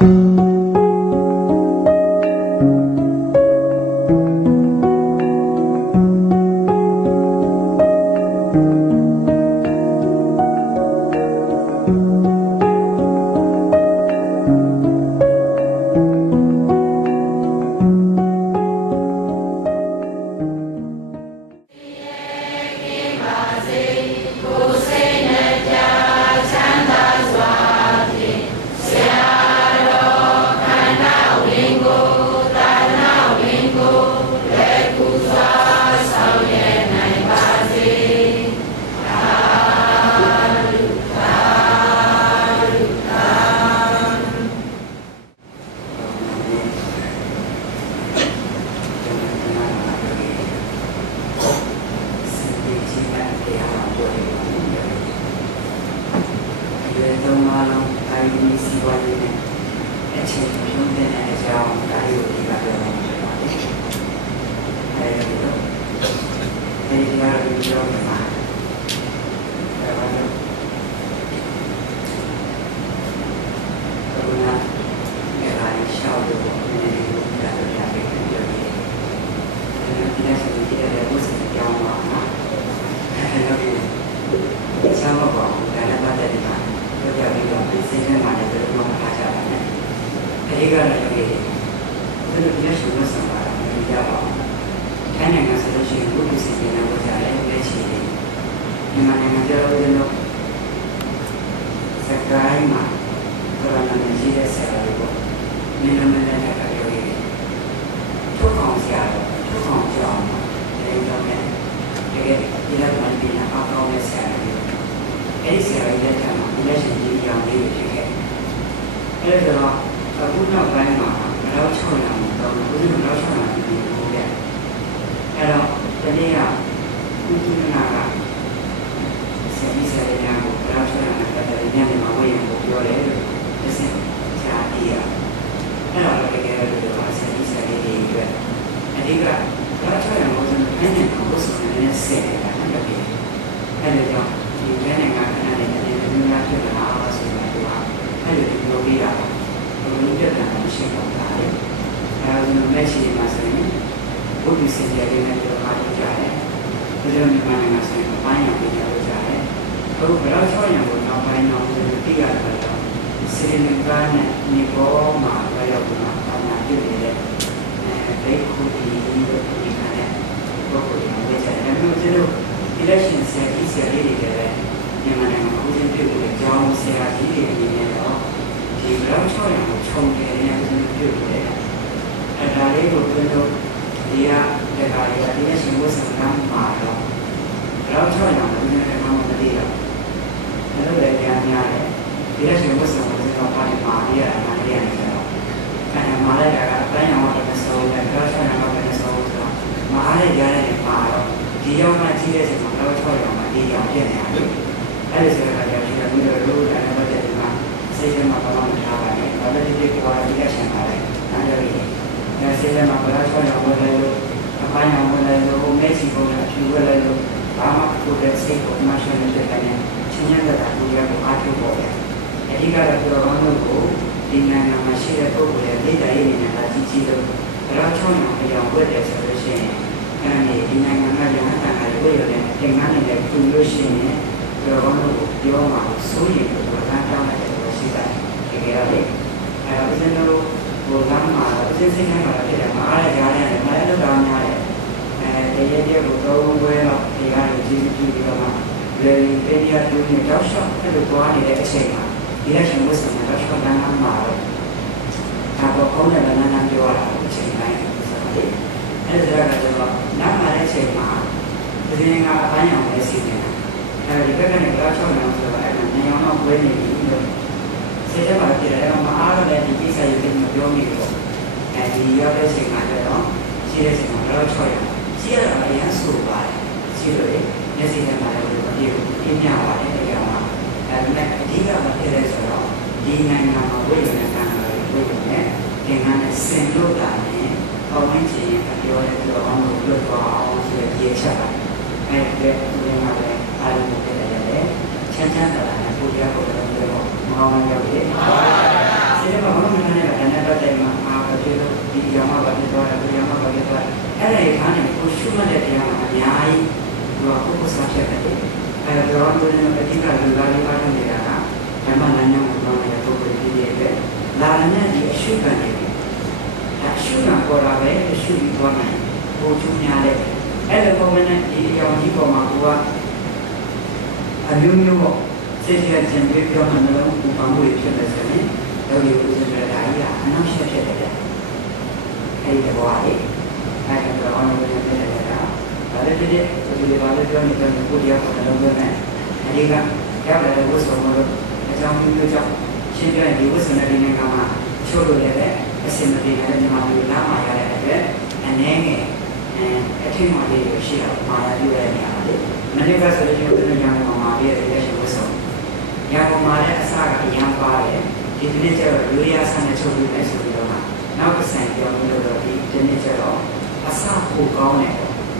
က Yama Bakita, Yama Bakita, and I can't push you at Yama, Yai, you are focused on Chapati. I have drawn to the particular regarding Patanana, Yamanana, Lana, the sugar. That sugar for our way, should be one night, go to Yale. At the moment, the Yamiko Makua, a new citizens and people on the long who is in the same. You was in the idea, and I'm sure that I the body. I have the honor of the letter. But if it is, we will have done it on the good year for the longer man. And you got the was over the young job. Children, he was in a ring of children, a sympathy and Lama, and name and a team of the ship, my idea. Many of us are the young Mama, the was so. Young Mama, Saga, young body. The nature of Julia's and the children is now the same the nature of a soft who gone.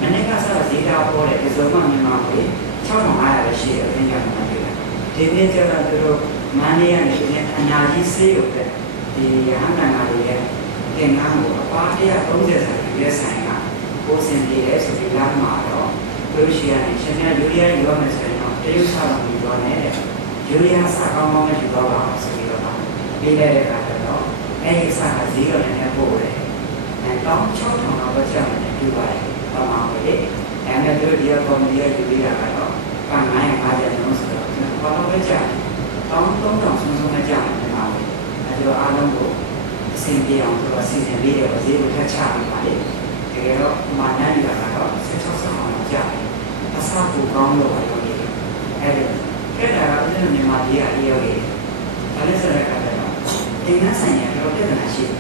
Many of us are Zeta or is a woman in our way, China, I have a share of young Nigeria. The nature of the money and the say of the Hanaria, the Nango, party of roses and yes, I am, both in the rest of the Lama, Lucia and China, Julia, you are Mr. They use how we go ahead. Julia Sakama, you go out. Be there at the law, and you saw a zero and a board. And long shot on our German and Dubai, along with it, and a good year from the year to be a battle. From my mother knows the follow the German. Don't from the German and Maui. As you are no go, same day on to a season video was able to charm my day. The girl, my nanny, set us on a German. A sample gone over your day. And get out of my dear ear. I listen to the Nasan and Rocket and Ashik.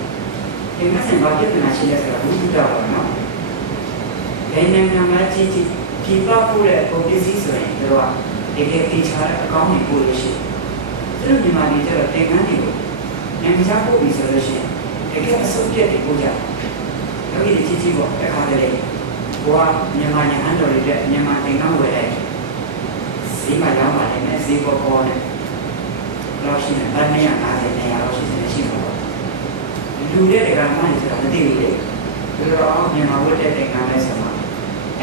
The Nasan Bucket and Ashik as a good dog. Then people who are disease or they get each other a common bullshit. Through the manager of Tenganigo, and Jaco is a solution. They get a subject to Puja. Look at the Chichigo, a holiday. Boa, Yamani, and Yamani, nowhere. See my Yama and Zibo corner. Russian and Bunny and I are Russian and Shimo. You do the grandma is on the day. You are all in our wood at the Gamasama.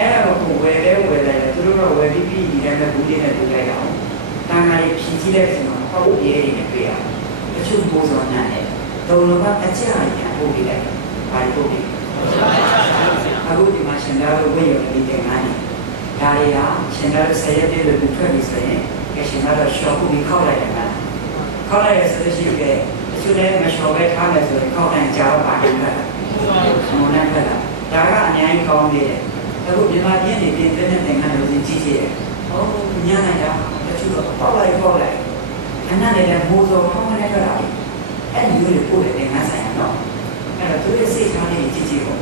And where they were like a true where we be and the Buddha and the Gaya. Tamari, she lives in a whole year in a prayer. The two goes on that. Though no one at China can hold it by hoping. I would imagine that way of the money. Daria, she never said it will be 20 saying, she never shop will be called like a man. Color is the ship, today, Mashaway colors will call and Java back in the Dara and Yang called it. I would divide any independent and was in GTA. Oh, Yana, the two of Paula. And now they have moved over how many ever. And you will put it in as I know. And I told you, say, how many GTO.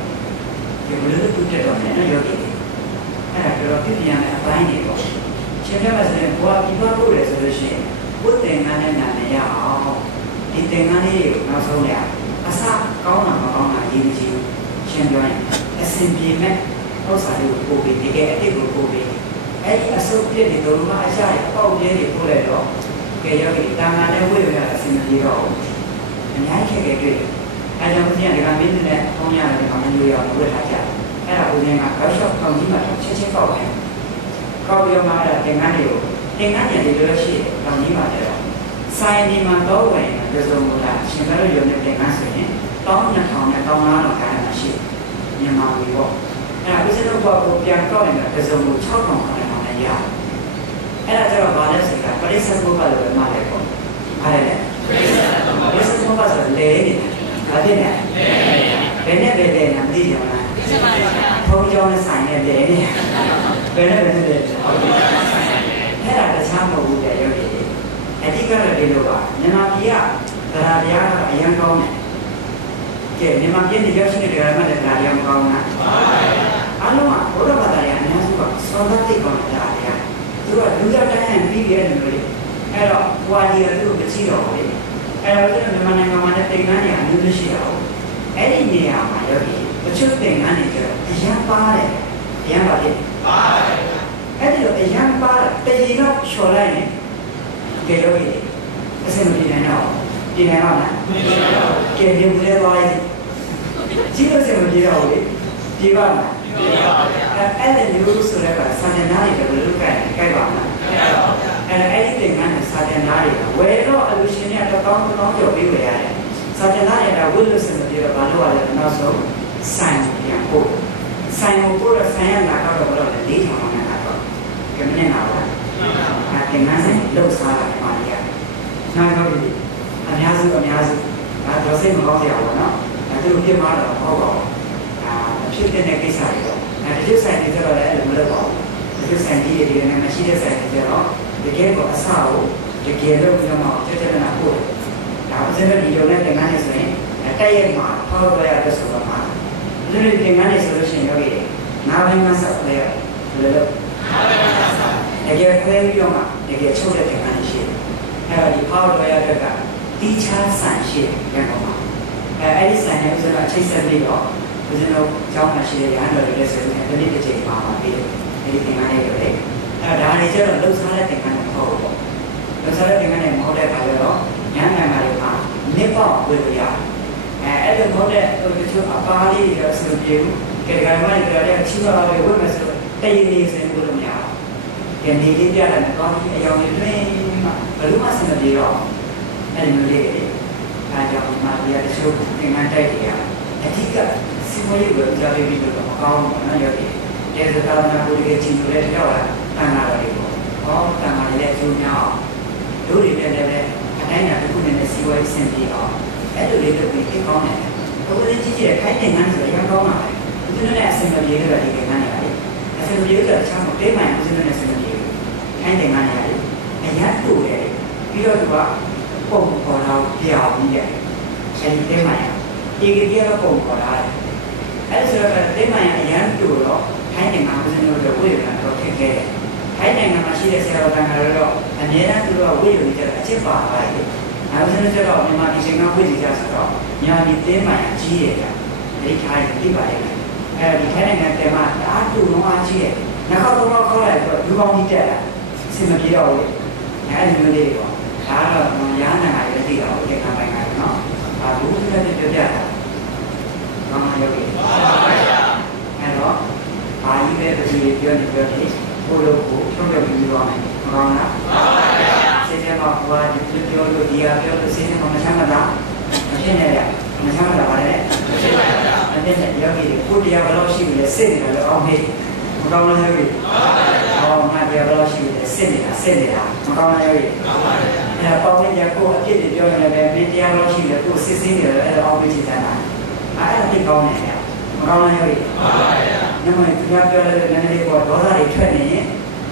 You will put it on your game. And I grew up in a fine able. She never said, what people who resolution. Put the man and Naya, did the money, not so there. A sack, gone on a DG, Champion, SMP met, also will be the get a table will be. Any associated to my child, oh, dear, pull it off. Okay, you're down and we will have a similar role. And I can get it. I don't think I'm in that only on New York with a cat. And I was in a workshop from him at Chichi Cohen. Call your mother, the manual. The manual, the leadership from him at all. Sign him on the way, and there's no more that. She never knew the answer him. Don't let on a down on kind of ship. Your mom will walk. And I was in a walk of young going that there's a little talk on a yard. And I tell about this, but it's a move out of my phone. I didn't. This is what was a lady. I didn't. Whenever they are the told you on a sign every day. Whenever they had a sample with the yogi. I think I did over. Nemakia, Radia, a young woman. Nemakin, the Yoshi, the Raman, and a young woman. I know what about the young so nothing on the Radia. You are doing that and be anyway. Hello, why do you do the zero? And I was in the man and I think I knew the show. Any day, my yogi, the shooting manager, a young body, young body. A young body, they did not show line. Get away. Assembly now. Did I not? Get him with a light. Zero ပြေတော့လေပြေပါမလားအဲ့ဒါမျိုးဆိုတော့စာတင်သားတွေဘယ်လိုကြိုက်ပါမလားအဲ့ဒီသင်္ကန်းနဲ့စာတင်သားတွေကဝယ်တော့အလူရှင်တွေကတောင်းကျော်ပေးဝယ်ရတယ်စာတင်သားတွေကဝယ်လို့စင်ပြေတော့ဘာလို့ရလဲနောက်ဆုံးဆိုင်ပြန်ပို့ဆိုင်ကိုပို့တော့ဆိုင်ရလာတော့ဘယ်လိုလဲ၄ထောင်နဲ့လာတော့ကမင်းနာပါသင်္ကန်းဆိုင်လှုပ်ရှားတာပါလေနောက်တော့ဒီအများစုဒါတော့စိတ်မကောင်းကြဘူးနော်သူတို့ပြမတော့ဟုတ်ပါဘူးဖြစ်တဲ့ကိစ္စတွေတော့တချို့ဆိုင်တွေကျတော့လည်းအဲ့လိုမလုပ်ပါဘူးတချို့ဆိုင်ကြီးတွေလည်းမရှိတဲ့ဆိုင်တွေကျတော့တကယ်ကိုအဆအကိုတကယ်လို့ပြောမှတက်နာပို့ဒါဥစဉ်ဒီလိုနဲ့တင်ငန်းနေဆိုရင်တက်ရက်မှာထောက်ရရတဲ့ဆိုတော့မှာဒီလိုတင်ငန်းနေဆိုလို့ရှိရင်ရောကြီးနားပိုင်းမှာဆက်လဲလို့တကယ်ခွဲပြီးတော့မှတကယ်ချုပ်တဲ့တင်ငန်းရှိတယ်အဲ့တော့ဒီဖောက်ရရတဲ့ကတီးခြားဆန်ရှိတယ်ကတော့မှာအဲ့ဒီဆိုင်နဲ့ဥစဉ်အချိတ်ဆက်ပြီးတော့ဦးဇင်းတို့ကျောင်းမှာရှိတဲ့ရဟန်းတော်တွေလည်းဆိုရင်ဒီနေ့တစ်ချိန်မှာပါပြီးတော့ဒီသင်္ကန်းလေးတွေလေဒါတွေကျတော့လှုပ်ရှားတဲ့သင်္ကန်းတွေမဟုတ်ဘူးလှုပ်ရှားတဲ့သင်္ကန်းတွေမဟုတ်တဲ့အခါကျတော့ညံ့မှာတွေမှာနစ်ပေါက်ဝေလို့ရတယ်အဲ့လိုမဟုတ်တဲ့တချို့အပါးလေးတွေဆိုလို့ပြေဘူးကဲဒါမှလည်းကြတဲ့ချီးတော်တွေဝတ်မယ်ဆိုတော့တည်ရည်စင်လို့မရဘူးဒီလေးပြရတယ်တော့ဒီအယောင်တွေတွင်းမှာဘယ်လိုမှစင်မပြေတော့အဲ့ဒီလိုလေးတွေအဲကြောင့်ဒီမှာဒီတချို့သင်္ကန်းတိုက်တွေအဓိကစီမရေးကိုကြားပြီးတော့အကောင်းနော်ရောက်တယ်။ကျေစကားနာကိုတကယ်ချင်းလို့လည်းကြောက်တာတန်လာတယ်ပေါ့။ဟောတန်လာလည်းကျိုးများအောင်တို့တွေလည်းအတိုင်းအတာတစ်ခုနဲ့စီဝဲဆင်ပြေအောင်အဲ့လိုလေးလုပ်ပြီးသိကောင်းတယ်။ဘုရားကြီးကြီးခိုင်းတဲ့ငန်းဆိုရကောင်းပါလေ။ဒီနေ့အစင်မပြေတဲ့ဒီကငန်းနေပါလေ။အစင်မပြေတဲ့ချမ်းမတေးမှန်ဦးစင်းနဲ့အစင်မပြေဘူး။ခိုင်းတဲ့ငန်းနေရတယ်။အရန်တူတယ်။ပြီးတော့သူကပုံပေါ်တော့ပြောင်းပြီးတယ်။အဲဒီတေးမှန်ဒီကကြီးတော့ပုံပေါ်လာတယ်အဲ့ဆိုတော့တိတ်မှန်ရအရန်တူတော့ခိုင်းနေမှာဦးဇင်းတို့ဝိရဏတော့ခက်ခဲတယ်ခိုင်းနိုင်ငံမှာရှိတဲ့ဆရာတော်တန်ခါတော့အများအားသူတို့ကဝိရဏကြတဲ့အချက်ပါပါတယ်နောက်ဦးဇင်းတို့ကျတော့မြန်မာပြည်ချိန်ကဝိရဏကြဆိုတော့ညာဒီတိတ်မှန်အကြီးတယ်ကဒီခိုင်းဒီပါလေအဲဒီခိုင်းနိုင်ငံတဲမှာအားတူလုံးအားကြီးတယ်နောက်တော့ခေါ်လိုက်တော့လူပေါင်းကြီးတက်လာစင်မပြေတော့ဘူးအဲဒီလိုလေးပေါ့ဒါတော့ညာနိုင်ငံရဲ့သိတာကိုဒီကပိုင်းကနော်ဒါဘုရားနဲ့ပြောပြတာမှန်ပါရဲ့အဲ့တော့ဘာကြီးပဲဒီပြောနေပြောနေဘုလို့ကိုထုတ်ပြပြီးသွားမယ်မှန်ပါလားမှန်ပါဗျာစေတမှာဘုရားဒီပြောလို့ဒီဟာပြောလို့စေတမှာမချမ်းသာမဖြစ်နဲ့ဗျမချမ်းသာပါနဲ့မဖြစ်ပါဗျာအဲ့ဒါယောဂီကိုတရားဘယ်လိုရှိလဲစိတ်နေတယ်အောင်ဟေးမကောင်းလားယောဂီမှန်ပါဗျာဟောငါတရားဘယ်လိုရှိလဲစိတ်နေတာမကောင်းလားယောဂီမှန်ပါဗျာအဲ့ပေါင်းနေကြကိုအဖြစ်တွေပြောနေတယ်ပဲတရားဘယ်လိုရှိလဲကိုစစ်စစ်နေတယ်အဲ့ဒါအောင်ပြီးချင်တာအဲ့ဒါသိကောင်းတယ်ဗျာမကောင်းလားယောဂီမှန်ပါဗျာညမသူကပြောလိုက်တဲ့နည်းနည်းပေါ်ဒေါသတွေထွက်နေရင်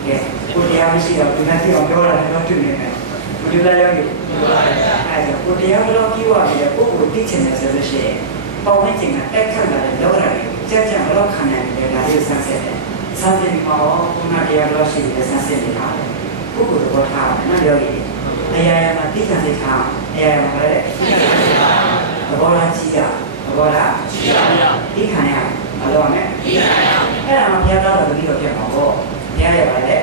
ကဲကိုတရားမရှိတော့သူကသိအောင်ပြောတာတော့တွေ့နေတယ်မတွေ့လားယောဂီမှန်ပါဗျာအဲ့ဒါကိုတရားဘယ်လိုကြည့်ရလဲကိုကိုသိချင်တယ်ဆိုလို့ရှိရင်ပေါင်းနေချင်တာတက်ခတ်လာတဲ့ဒေါသတွေကြက်ကြက်မလို့ခံနိုင်တယ်ဒါလေးဆန်းစစ်တယ်ဆန်းစစ်ပြီးတော့ခုနတရားဘယ်လိုရှိလဲဆန်းစစ်နေတာကိုကိုတော့ထားတယ်နော်ယောဂီတရားမှာသိခံစိတ်ထားတရားမှာလည်းသဘောလားကြည့်ရဘောလားကြည့်ရဒီခံရမလို့နဲ့ဒီခံရအဲ့ဒါမှဘုရားသားတော်တတိတော်ဖြစ်မှာပေါ့ဘုရားရပါလေ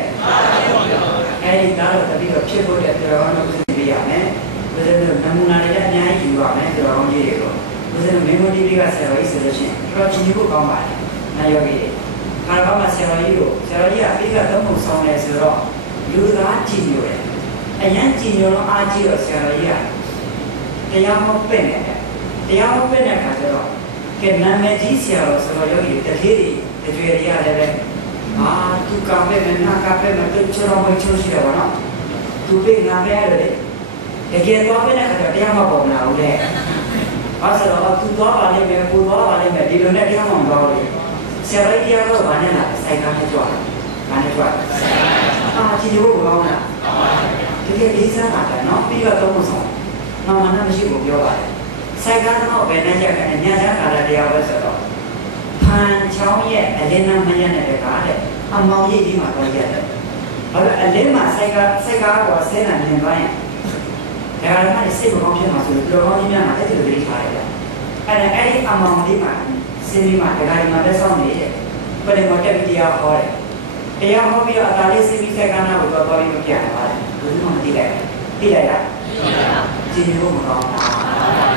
အဲ့ဒီသားတော်တတိတော်ဖြစ်ဖို့တဲ့တရားတော်ကိုသိပြရမယ်ဘုရားတို့နမူနာတွေအများကြီးယူပါမယ်တရားတော်ကြီးတွေကိုဘုရားတို့မင်းမတိတိကဆရာတော်ကြီးဆိုလို့ရှိရင်တော်ကြည့်ဖို့ကောင်းပါလေနာယောဂီခါတော့မှဆရာတော်ကြီးကိုဆရာတော်ကြီးအပိကသုံးဖို့ဆောင်တယ်ဆိုတော့လူသားကြည့်လို့ရတယ်အရန်ကြည့်လို့အားကြည့်တော့ဆရာတော်ကြီးကတရားမပင့်နဲ့တရားမပင့်တဲ့အခါကျတော့ကဲနာမည်ကြီးဆရာတော်ဆိုတော့ယောဂီတတိတွေတကြွယ်ရလည်းပဲသူကပဲနာကပဲမတူချောမချိုးရှိတယ်ဗောနော်သူပြေငါပဲရတယ်တကယ်တော့ပဲတဲ့အခါကျတရားမပေါ်လာဘူးလေဘာဆိုတော့သူသွားပါလိမ့်မယ်ကိုသွားပါလိမ့်မယ်ဒီလိုနဲ့တရားမပေါ်ဘူးဆရာတော်တရားတော့ဘာနဲ့လာစိုက်ကားနဲ့ကြွားဘာနဲ့ကြွားကြည့်လို့ကောင်းလားတကယ်လေးစားတာကနော်ပြီးတော့သုံးဆောင်မမနာမရှိဘူးပြောပါတယ်စိုက်ကားတော့ဘယ်နဲ့ကြက်ကနေညချမ်းကာလတရားပဲဆိုတော့ဖန်ချောင်းရဲ့အလင်းနာမရတဲ့ကားတဲ့အမောင်ကြီးဒီမှာတော့ရတယ်ဘာလို့အလင်းမှာစိုက်ကားကဆဲတာနေသွားရင်ဒါကလည်းစိတ်မကောင်းဖြစ်မှာဆိုတော့တော်တော်ကြီးများမှာအဲ့ဒီလိုလေးထားရတယ်အဲ့ဒီအမောင်လေးမှာစင်းလေးမှာဒကာကြီးမှာလက်ဆောင်နေတဲ့ပရိမောတက်ပြီးတရားဟောတယ်တရားဟောပြီးတော့အသာလေးစိပြီးစိုက်ကားနာကိုတော့တော်ပြီးမပြတ်ပါဘူးဘယ်သူမှမသိလိုက်သိလိုက်လားကြည့်လို့မကောင်းဘူးအဲ့ဒါ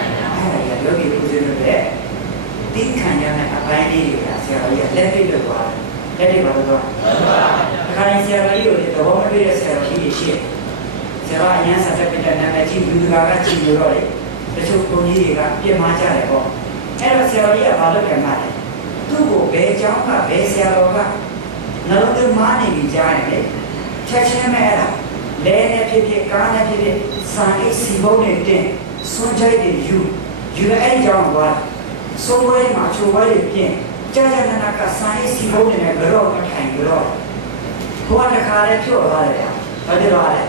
ကြီးယောဂီပုဇင်းတို့ရဲ့တိခံရ နဲ့အပိုင်းလေးတွေကဆရာကြီးကလက်တွေ့လုပ်သွားတယ်လက်တွေ့ပါတော့အခါတိုင်းဆရာကြီးကိုသဘောမတွေ့တဲ့ဆရာကြီးတွေရှိတယ်ဆရာအရန်ဆက်ပြတဲ့နာမည်ကြီးလူကကြည့်လို့တော့တချို့ကိုကြီးတွေကပြင်မာကြတယ်ပေါ့အဲ့တော့ဆရာကြီးကဘာလုပ်ကြမှာလဲသူ့ကိုဘယ်ကျောင်းကဘယ်ဆရာတော်ကနှလုံးသွင်းမာနေပြီကြားရင်လေချက်ချင်းပဲအဲ့ဒါလဲနဲ့ဖြစ်ဖြစ်ကားနဲ့ဖြစ်ဖြစ်စာရေးစီပုံးနဲ့တင်စွန့်ချိုက်တွေယူအဲ့ကြောင်းကစိုးဝဲမှာချိုဝဲတွေပြင်ကြာကြာနာနာကစာရေးစီပုံးနဲ့ကြောမထိုင်ကြောဘုရားတခါလဲပြော့သွားတယ်ဗျာဘာဖြစ်သွားလဲ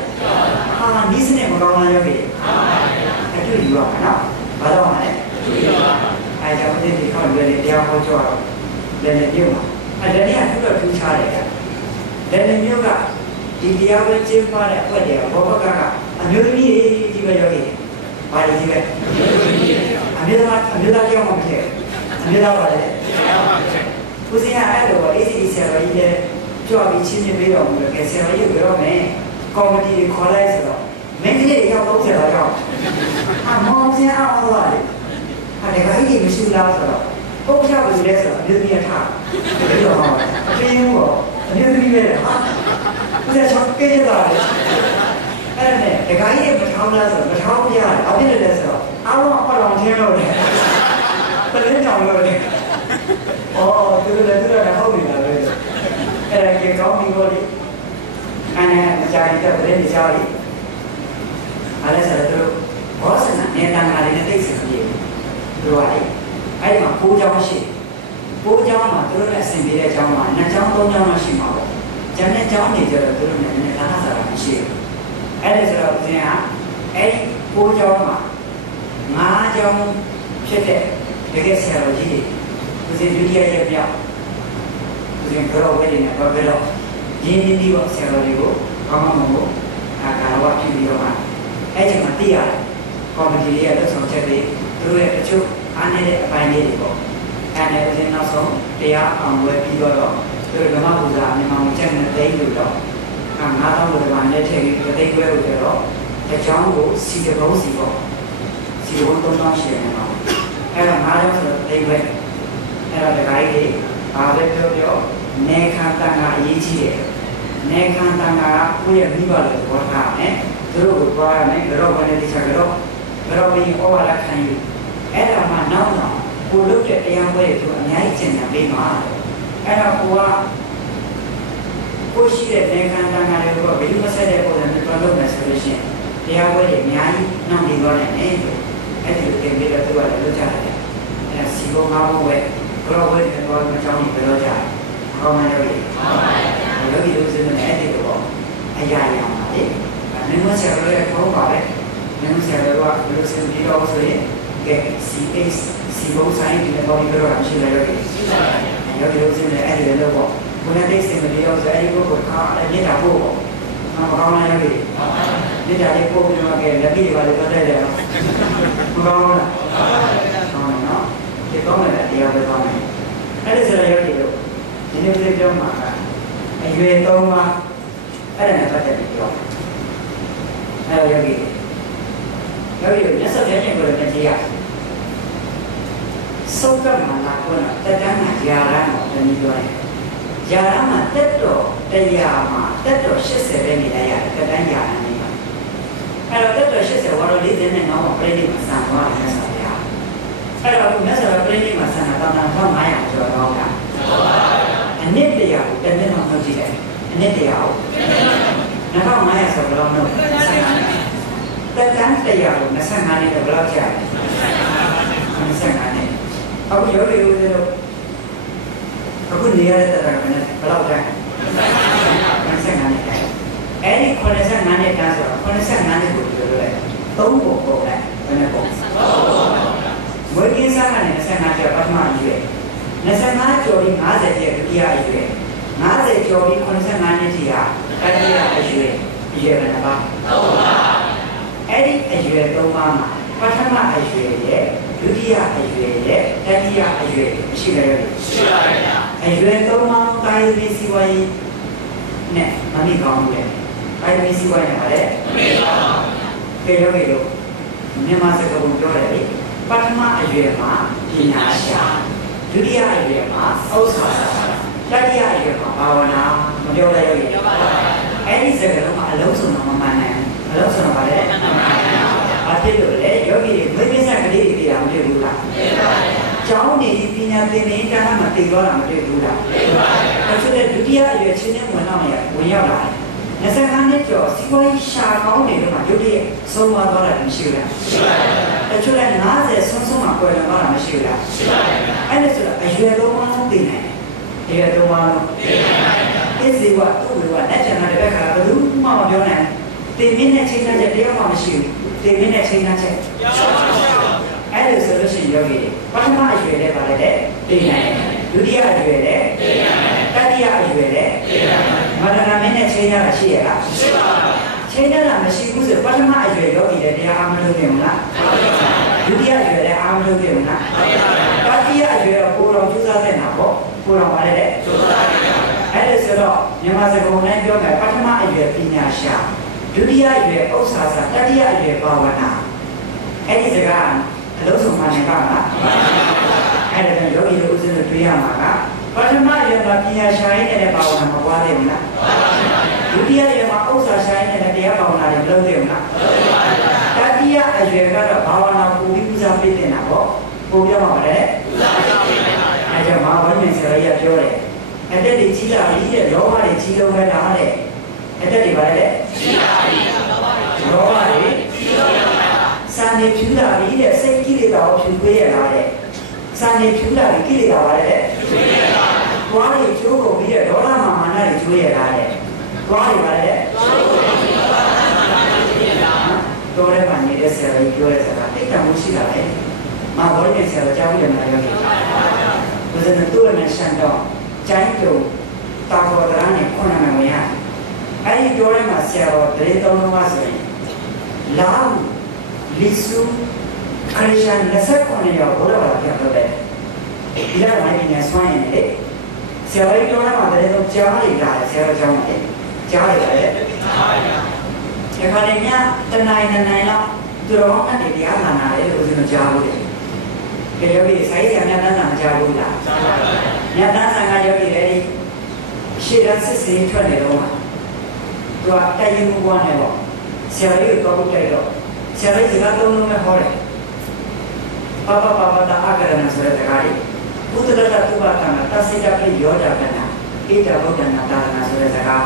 ဟာနီးစနစ်မကောင်းလားရောက်ပြီအတူယူရမှာနော်ဘာလို့လဲအဲကြောင့်ဒီခေါင်းရွယ်လေးတရားဟောကြောတော့လည်းပြုတ်မှာအဲ့ဒါနဲ့သူ့တော့ထူးခြားတယ်ဗျလည်းမျိုးကဒီတရားပဲကျင်းပတဲ့အတွက်တည်းဘောဘကအမျိုးသမီးကြီးပဲရောက်နေဘာလဲကြီးပဲအမျိုးသားကြောင့်မဖြစ်အမျိုးသားပါလေဦးစင်းအဲ့လိုပေါ့ ACD ဆရာကြီးလည်းကြွပြီးချင်းချင်းပေးတော်မူတယ်ကဲဆရာကြီးပြောမယ်ကော်မတီတွေခေါ်လိုက်ဆိုတော့မင်းကလေးရောက်30လောက်ရောက်မောင်စင်းအောင်သွားတယ်အဲ့ဒါကြီးမရှိလားဆိုတော့ပုတ်ချပါလေဆိုတော့အမျိုးသမီးထားတယ်ပြောတော့အပြင်းပေါ့အမျိုးသမီးပဲဟာဦးစင်းချောကဲရတာလေအဲ့ဒါနဲ့ဒကာကြီးမထောင်းလားဆိုတော့မထောင်းပြရတယ်အပြည့်လည်းဆိုတော့အားလုံးအပေါင်းထင်းလို့လေတလင်းကြောင်လို့လေအော်သူလည်းဟုတ်နေတာပဲအဲ့ဒါကြီးကောင်းပြီကိုလေအဲ့ဒါမကြိုက်တဲ့ပြည်နေကြလိအဲ့ဒါဆိုတော့ဘောဆနာနေတာငါလေးနဲ့တိတ်ဆင်ပြေသူကအဲ့ဒီမှာပိုးကြောင်းရှိပိုးကြောင်းမှာသူတို့နဲ့အဆင်ပြေတဲ့ကြောင်းမှာနှစ်ကြောင်းသုံးကြောင်းရှိမှာပေါ့ကျန်တဲ့ကြောင်းတွေကျတော့သူတို့နဲ့နည်းနည်းသားစားတာမရှိဘူးအဲ့ဒါဆိုတော့ဦးဇင်းကအဲ့ဒီပိုးကြောင်းမှာငါးကြောင်းဖြစ်တဲ့တကယ်ဆရာတော်ကြီးဦးဇင်းဒုတိယရက်ပြောက်ဦးဇင်းကြောဝဲနေတော့ဘယ်တော့ရင်းနှီးပေါ့ဆရာတော်တွေကိုကောင်းကောင်းမွန်မွန်ကာလဝပြုပြီးတော့မှအဲ့ဒီမှာသိရတယ်ကော်မတီရဲ့လက်ဆောင်ချက်တွေသူတို့ရဲ့အချို့အားနည်းတဲ့အပိုင်းလေးတွေပေါ့အဲ့ဒါဦးဇင်းနောက်ဆုံးတရားအောင်ဝဲပြီးတော့သူတို့ဓမ္မပူဇာမြန်မာမှာချက်နဲ့သိလို့တော့9000ဘုရားနဲ့ထည့်ပြီးသိခွဲလို့ကြတော့တချောင်းကိုစီတဘုံစီပေါ့စီဘုံ3000ရှိတယ်နော်အဲ့ဒါ9000ဆိုတော့သိခွဲအဲ့ဒါတခါကြီးဘာပဲပြောနေခန္ဓာကအရေးကြီးတယ်နေခန္ဓာကကိုယ့်ရဲ့မိဘတွေဘောထားမယ်သူတို့ကိုပြောရမယ်ကြောဘယ်နဲ့တိကျကြောပြီးဩဝါဒခံယူအဲ့ဒါမှနောက်ကိုလုပ်တဲ့တရားပွဲတွေသူအများကြီးကျင့်ကြံပေးမှာအဲ့ဒါကိုရှိတဲ့နေခန္ဓာတွေကိုဘယ်လိုဆက်တဲ့ပုံစံနဲ့ပြောလို့မယ်ဆိုလို့ရှိရင်တရားပွဲတွေအများကြီးနောက်ပြီးတော့လည်းအဲ့ဒီတင်ပြီးတော့သူကလည်းလုပ်ကြတယ်အဲ့ဒါစီဘုံငါးဘုံဝဲကြောပွဲတွေတော့မကြောင်းဘူးပြောကြတယ်ကောင်းတယ်လို့ယောဂီတို့စနေအဲ့ဒီတော့အရာရအောင်ပါလေနင်းမဆရာတို့ရဲ့ခေါင်းပါပဲနင်းဆရာတို့ကဘယ်လိုစင်ပြီးတော့ဆိုရင်ကဲ CAS စီဘုံဆိုင်ဒီတော့ဒီလိုအရှိတယ်လို့ယောဂီတို့စနေအဲ့ဒီတော့ဘုရားတိတ်စင်မလေးတော့ဆိုအဲ့ဒီကိုခါအဲ့ဒီတာဖို့ပေါ့မကောင်းလားယောဂီဒီကြလေးပို့ပြီးတော့ကဲလက်ပြီးပါလေတော့တဲ့တယ်မကောင်းလားကောင်းနော်ဒီကောင်းတယ်တရားပဲကောင်းတယ်အဲ့ဒီဆိုတော့ယောဂီတို့ဒီနေ့ပြောပြောမှာအရွယ်3ပါအဲ့ဒါနဲ့ပတ်သက်ပြီးပြောအဲ့တော့ယောဂီမြတ်စွာဘုရားရှင်ကိုလည်းကြည့်ရစုပ်ကမှလာခွန်းတက်တန်းမှာຢာရမ်းတော့တနည်းပြောရင်ຢာရမ်းမှာတက်တော့တရားမှာတက်တော့80ပဲနေလိုက်ရတယ်တက်တန်းຢာရမ်းနေပါအဲ့တော့တက်တော့80ဝါတော့45မှာပြိဋိမှာစံသွားတယ်မြတ်စွာဘုရားအဲ့တော့မြတ်စွာဘုရားပြိဋိမှာစံတာ1500ကျော်တော့တာအနည်းတရားကိုတနေ့မှနှုတ်ကြည့်တယ်အနည်းတရားကို2500ဆိုတော့နှုတ်တက်တန်းတရားကို25နဲ့ဘယ်လောက်ကြာလဲ25နဲ့အခုရောတွေဦးတို့အခုနေရတဲ့တရားကဘယ်လောက်ကြာ25နဲ့အဲ့ဒီ85နဲ့တန်းဆိုတော့85နဲ့ကိုပြောလို့3ပုံပုံလိုက်ဘယ်နှပုံဝိကိစ္စကနေ25ကျော်ပထမအရွယ်25ကျော်ပြီး50ကျော်ဒုတိယအရွယ်50ကျော်ပြီး85နှစ်ထိဟာတတိယအရွယ်ဘယ်နှပါ3ပါအဲ့ဒီအရွယ်3ပါမှာပထမအရွယ်ရဲ့ဒုတိယအရွယ်ရဲ့တတိယအရွယ်ရှိတယ်ရှိပါဗျာအရွယ်3ပါတိုင်းပြည်စီဝိုင်းနဲ့မမိကောင်းဘူးလေတိုင်းပြည်စီဝိုင်းနဲ့ဗါလေမမိကောင်းဘူးကေရောကေလို့မြန်မာစကားပုံပြောတယ်လေပထမအရွယ်မှာပညာရှာဒ ဒုတိယအရွယ်မှာဥစ္စာတတိယအရွယ်မှာဘာဝနာမပြောရရင်အဲ့ဒီစကားလုံးမှာအလုံးစုံတော့မမှန်နိုင်အလုံးစုံတော့ဗါလဲဘာဖြစ်လို့လဲယောဂီတွေမင်းစက်ကလေးတွေတရားမတွေ့ဘူးလားကျောင်းနေပညာသင်နေတာမှမသိတော့တာမတွေ့ဘူးလားအဲ့ဆိုတဲ့ဒုတိယအရွယ်ချင်းချင်းဝင်တော့ဝင်ရောက်လာတယ်25နှစ်ကျော်စီးပွားရေးရှာကောင်းနေတော့မှဒုတိယဆုံးသွားတာမရှိဘူးလားရှိပါတယ်။တချို့လည်း50ဆုံးမှကွယ်လွန်သွားတာမရှိဘူးလားရှိပါတယ်။အဲ့ဒါဆိုတော့အရွယ်သုံးပါးလုံးသိနိုင်တယ်။အရွယ်သုံးပါးလုံးသိနိုင်ပါတယ်။ဒီစီဝတ်သူ့ဝတ်လက်ကျန်တဲ့ဘက်ကဘယ်သူမှမပြောနိုင်။တင်မင်းနဲ့ချိန်ထားချက်တရားမှမရှိဘူး။တင်မင်းနဲ့ချိန်ထားချက်အဲ့ဒါဆိုလို့ရှိရင်ယောဂီပထမအရွယ်နဲ့ပါလေတဲ့သိနိုင်တယ်။ဒုတိယအရွယ်နဲ့သိနိုင်တယ်။တတိယအရွယ်နဲ့သိနိုင်တယ်။မရဏမင်းနဲ့ချိန်ရတာရှိရလားရှိပါဘူး။ချိန်ရတာမရှိဘူးဆိုပထမအရွယ်ယောဂီတဲ့တရားအားမထုတ်နိုင်ဘူးလားဒုတိယအရွယ်လည်းအားမထုတ်နိုင်ဘူးလားတတိယအရွယ်ကိုတော်ကျူးစားတဲ့နာပေါ့ကိုတော်ပါလေတဲ့ကျူးစားတယ်အဲ့ဒါဆိုတော့မြန်မာစကားပုံနဲ့ပြောမယ်ပထမအရွယ်ပညာရှာဒုတိယအရွယ်ဥစ္စာစာတတိယအရွယ်ဘာဝနာအဲ့ဒီစကားအလုံးစုံမှန်တယ်ပါလားအဲ့ဒါကြောင့်ယောဂီတို့ဥစဉ်တွေ့ရမှာကပထမအရွယ်မှာပညာရှာရင်းနဲ့ဘာဝနာမပွားသေးဘူးလားဒုတိယအရွယ်မှာဥစ္စာရှာရင်းနဲ့တရားဘာဝနာတွေမလုပ်သေးဘူးလားတတိယအရွယ်ကတော့ဘာဝနာကိုပြီးဦးစားပေးနေတာပေါ့ပို့ပြောမှာပါလေအဲကြောင့်မဟာဝိနည်းဆရာကြီးပြောတယ်အတက်တွေကြီးလာပြီတဲ့လောဘတွေကြီးလုံးပဲလားတဲ့အတက်တွေပါလေကြီးလာပြီလောဘတွေကြီးလုံးပဲလားစာနေဖြူလာပြီတဲ့စိတ်ကြီးတွေတော့ဖြူပေးရလားတဲ့စာနေဖြူလာပြီကြီးတွေပါလေတဲ့ဖြူပေးရလားတွားတွေကျိုးကုန်ပြီးတဲ့ဒေါသမာမာနတွေကျိုးရလားတဲ့တွားတွေပါလေတော်ရဲမှနေတဲ့ဆရာကြီးပြောတဲ့စကားတိတ်တမှုရှိတာလေမဘောရင်းဆရာကြောက်ရမှာရောဘုရားနဲ့တို့နဲ့ရှန်တော့ကျိုင်းကျုံတာပေါ်တရားနဲ့ခုနကဝင်ရအဲ့ဒီပြောရဲမှာဆရာတော်တရေသုံးလုံးပါဆိုရင်လာလီဆူခရစ်ယာန်29ရောက်ဘုရားဘာပြောတော့တယ်ဒီလိုမှနေဆွမ်းရင်လေဆရာကြီးပြောရဲမှာတရေသုံးကြားရလာဆရာတော်ကြောင်းတယ်ကြားရတယ်ဒီခါလေးများတနိုင်လောက်သူတော်ကောင်းတဲ့တရားနာနာလေလို့ဦးဇင်းကြားလို့တယ်။ဒီယောဂီဆိုင်ရာများတန်းစာမကြားဘူးလား။ကြားပါပါ။များတန်းစာကယောဂီလေရှေ့တန်းစစ်စင်ထွက်နေတော့သူကတိုင်ရင်ဘွားနေပေါ့။ဆရာကြီးကတော့တိုက်တော့ဆရာကြီးကသုံးလုံးနဲ့ဟောတယ်။ပပတာအာဂရဏဆိုတဲ့တရားကြီးဘုဒ္ဓတတုပကနာတသိတပိယောဒကနာဣဒဗုဒ္ဓနာတာနာဆိုတဲ့တရား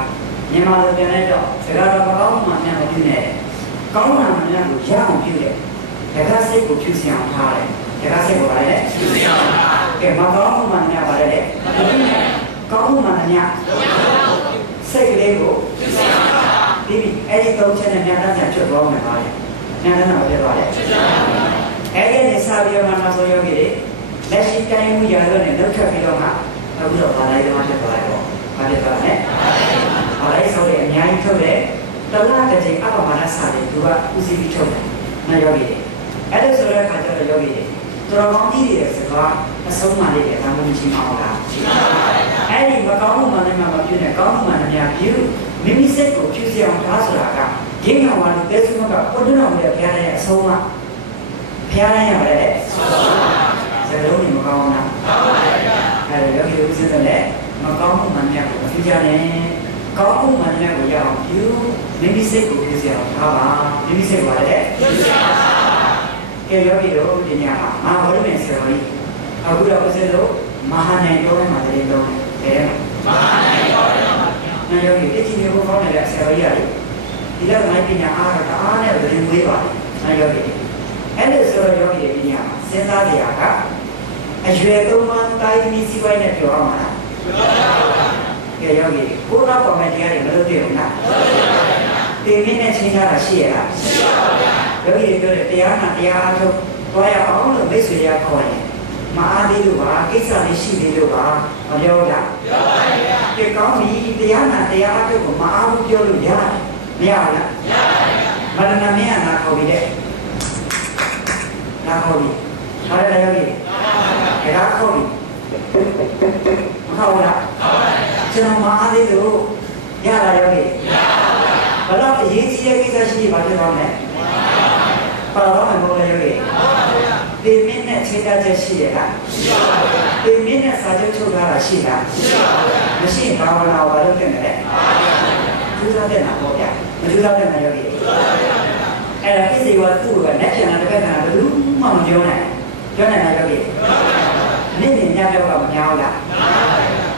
မြန်မာလိုပြန်လိုက်တော့စကားတော်ကောင်းမှများမပြုနဲ့ကောင်းမှများကိုရအောင်ပြုတယ်ဒါကစိတ်ကိုဖြူစင်အောင်ထားတယ်ဒါကစိတ်ကိုပါလေဖြူစင်အောင်ထားကဲမကောင်းမှများပါလေကောင်းမှများစိတ်ကလေးကိုဖြူစင်အောင်ထားပြီးပြီအဲ့ဒီသုံးချက်နဲ့များတန်းချွတ်သွားမယ်ပါလေများတန်းတော့ပြပါလေအဲ့ဒီနဲ့စာပြီးတော့မှဆိုယောဂီတွေလက်ရှိတိုင်းမှုရလို့နဲ့လောက်ထပ်ပြီးတော့မှအခုတော့ဗာလိုက်တော့ဖြစ်သွားတယ်ပေါ့ဗာဖြစ်သွားတယ်ဘာလဲဆိုရင်အများကြီးထုတ်တယ်တလားတစ်ချိန်အပမာဏစာတယ်သူကဦးစီးပြီးထုတ်တယ်မယောဂီအဲ့ဒါဆိုတဲ့အခါကျတော့ယောဂီတွေတော်ကောင်းကြီးတွေစကားအဆုံးမှလေးတယ်ဒါမှမချင်းမအောင်လားရှိပါပါအဲ့ဒီမကောင်းမှုမှလည်းမပြုနဲ့ကောင်းမှုမှလည်းများပြုမိမိစိတ်ကိုဖြူစင်အောင်ထားဆိုတာကဂိမ်းတော်ဝါလူတဲစုမကပုဒ်တော်ရဲ့ဘုရားရဲ့အဆုံးမှဘုရားရဲ့ရတယ်စလုံးကြီးမကောင်းလားကောင်းပါရဲ့အဲ့ဒါယောဂီဦးစင်းတဲ့မကောင်းမှုမှများကိုဖြူကြတယ်ကောင်းမှုမှန်တဲ့ကိုရအောင်ပြုမိမိစိတ်ကိုဖြူစင်အောင်ထားပါမိမိစိတ်ပါလေဖြူစင်ပါကဲယောဂီတို့ဒီညမှာမဟာဝိနည်းဆရာကြီးအခုတော့ဦးဇင်းတို့မဟာနိုင်တော်မှာတည်းတော့တယ်မဟာနိုင်တော်မှာနာယောဂီအချင်းမျိုးပေါင်းနေတဲ့ဆရာကြီးရတယ်ဒီလောက်နိုင်ပညာအားကအားနဲ့တည်းဝေးပါတယ်နာယောဂီအဲ့လိုဆိုတော့ယောဂီဒီညမှာစဉ်းစားကြရကအရွယ်သုံးပါးတိုင်းသမီးစီးပွားနဲ့ပြောအောင်လားကဲယောဂီကိုယ်တော့ပေါ်မဲ့တရားတွေမလုပ်သေးဘူးလားတင်မင်းနဲ့ချင်းထားတာရှိရလားရှိပါဗျာယောဂီတွေပြောတယ်တရားနာတရားအားထုတ်သွားရအောင်လို့မိတ်ဆွေရခေါ်ရင်မအားသေးလို့ပါကိစ္စလေးရှိသေးလို့ပါမပြောဘူးလားပြောပါဗျာကဲကောင်းပြီတရားနာတရားအားထုတ်ကိုမအားဘူးပြောလို့ရတယ်မရဘူးလားရပါဗျာမရဏမင်းကနာခေါ်ပြီးတဲ့နာခေါ်ပြီးဟာရယောဂီဒါခေါ်ပြီးမခေါ်ဘူးလားကျွန်တော်မအားသေးလို့ရလာရောလေဘယ်တော့အရေးကြီးတဲ့ကိစ္စရှိမှဖြစ်သွားမယ်ပါတော့မလို့လေရောလေ တေမင်းနဲ့ခြေတချက်ရှိရလားရှိပါဘူးတေမင်းနဲ့စာချုပ်ချုပ်ထားတာရှိလားရှိပါဘူးမရှိဘာဝနာဘာလို့တင်တယ်ကျူးစားတဲ့နာပေါ့ဗျာမကျူးစားတဲ့နာယောဂီအဲ့ဒါကိစ္စကသူ့ကလက်ကျန်တဲ့ဘက်ကဘယ်သူမှမပြောနိုင်ပြောနိုင်တာယောဂီနေ့နေ့ညပြောတော့မများဘူးလား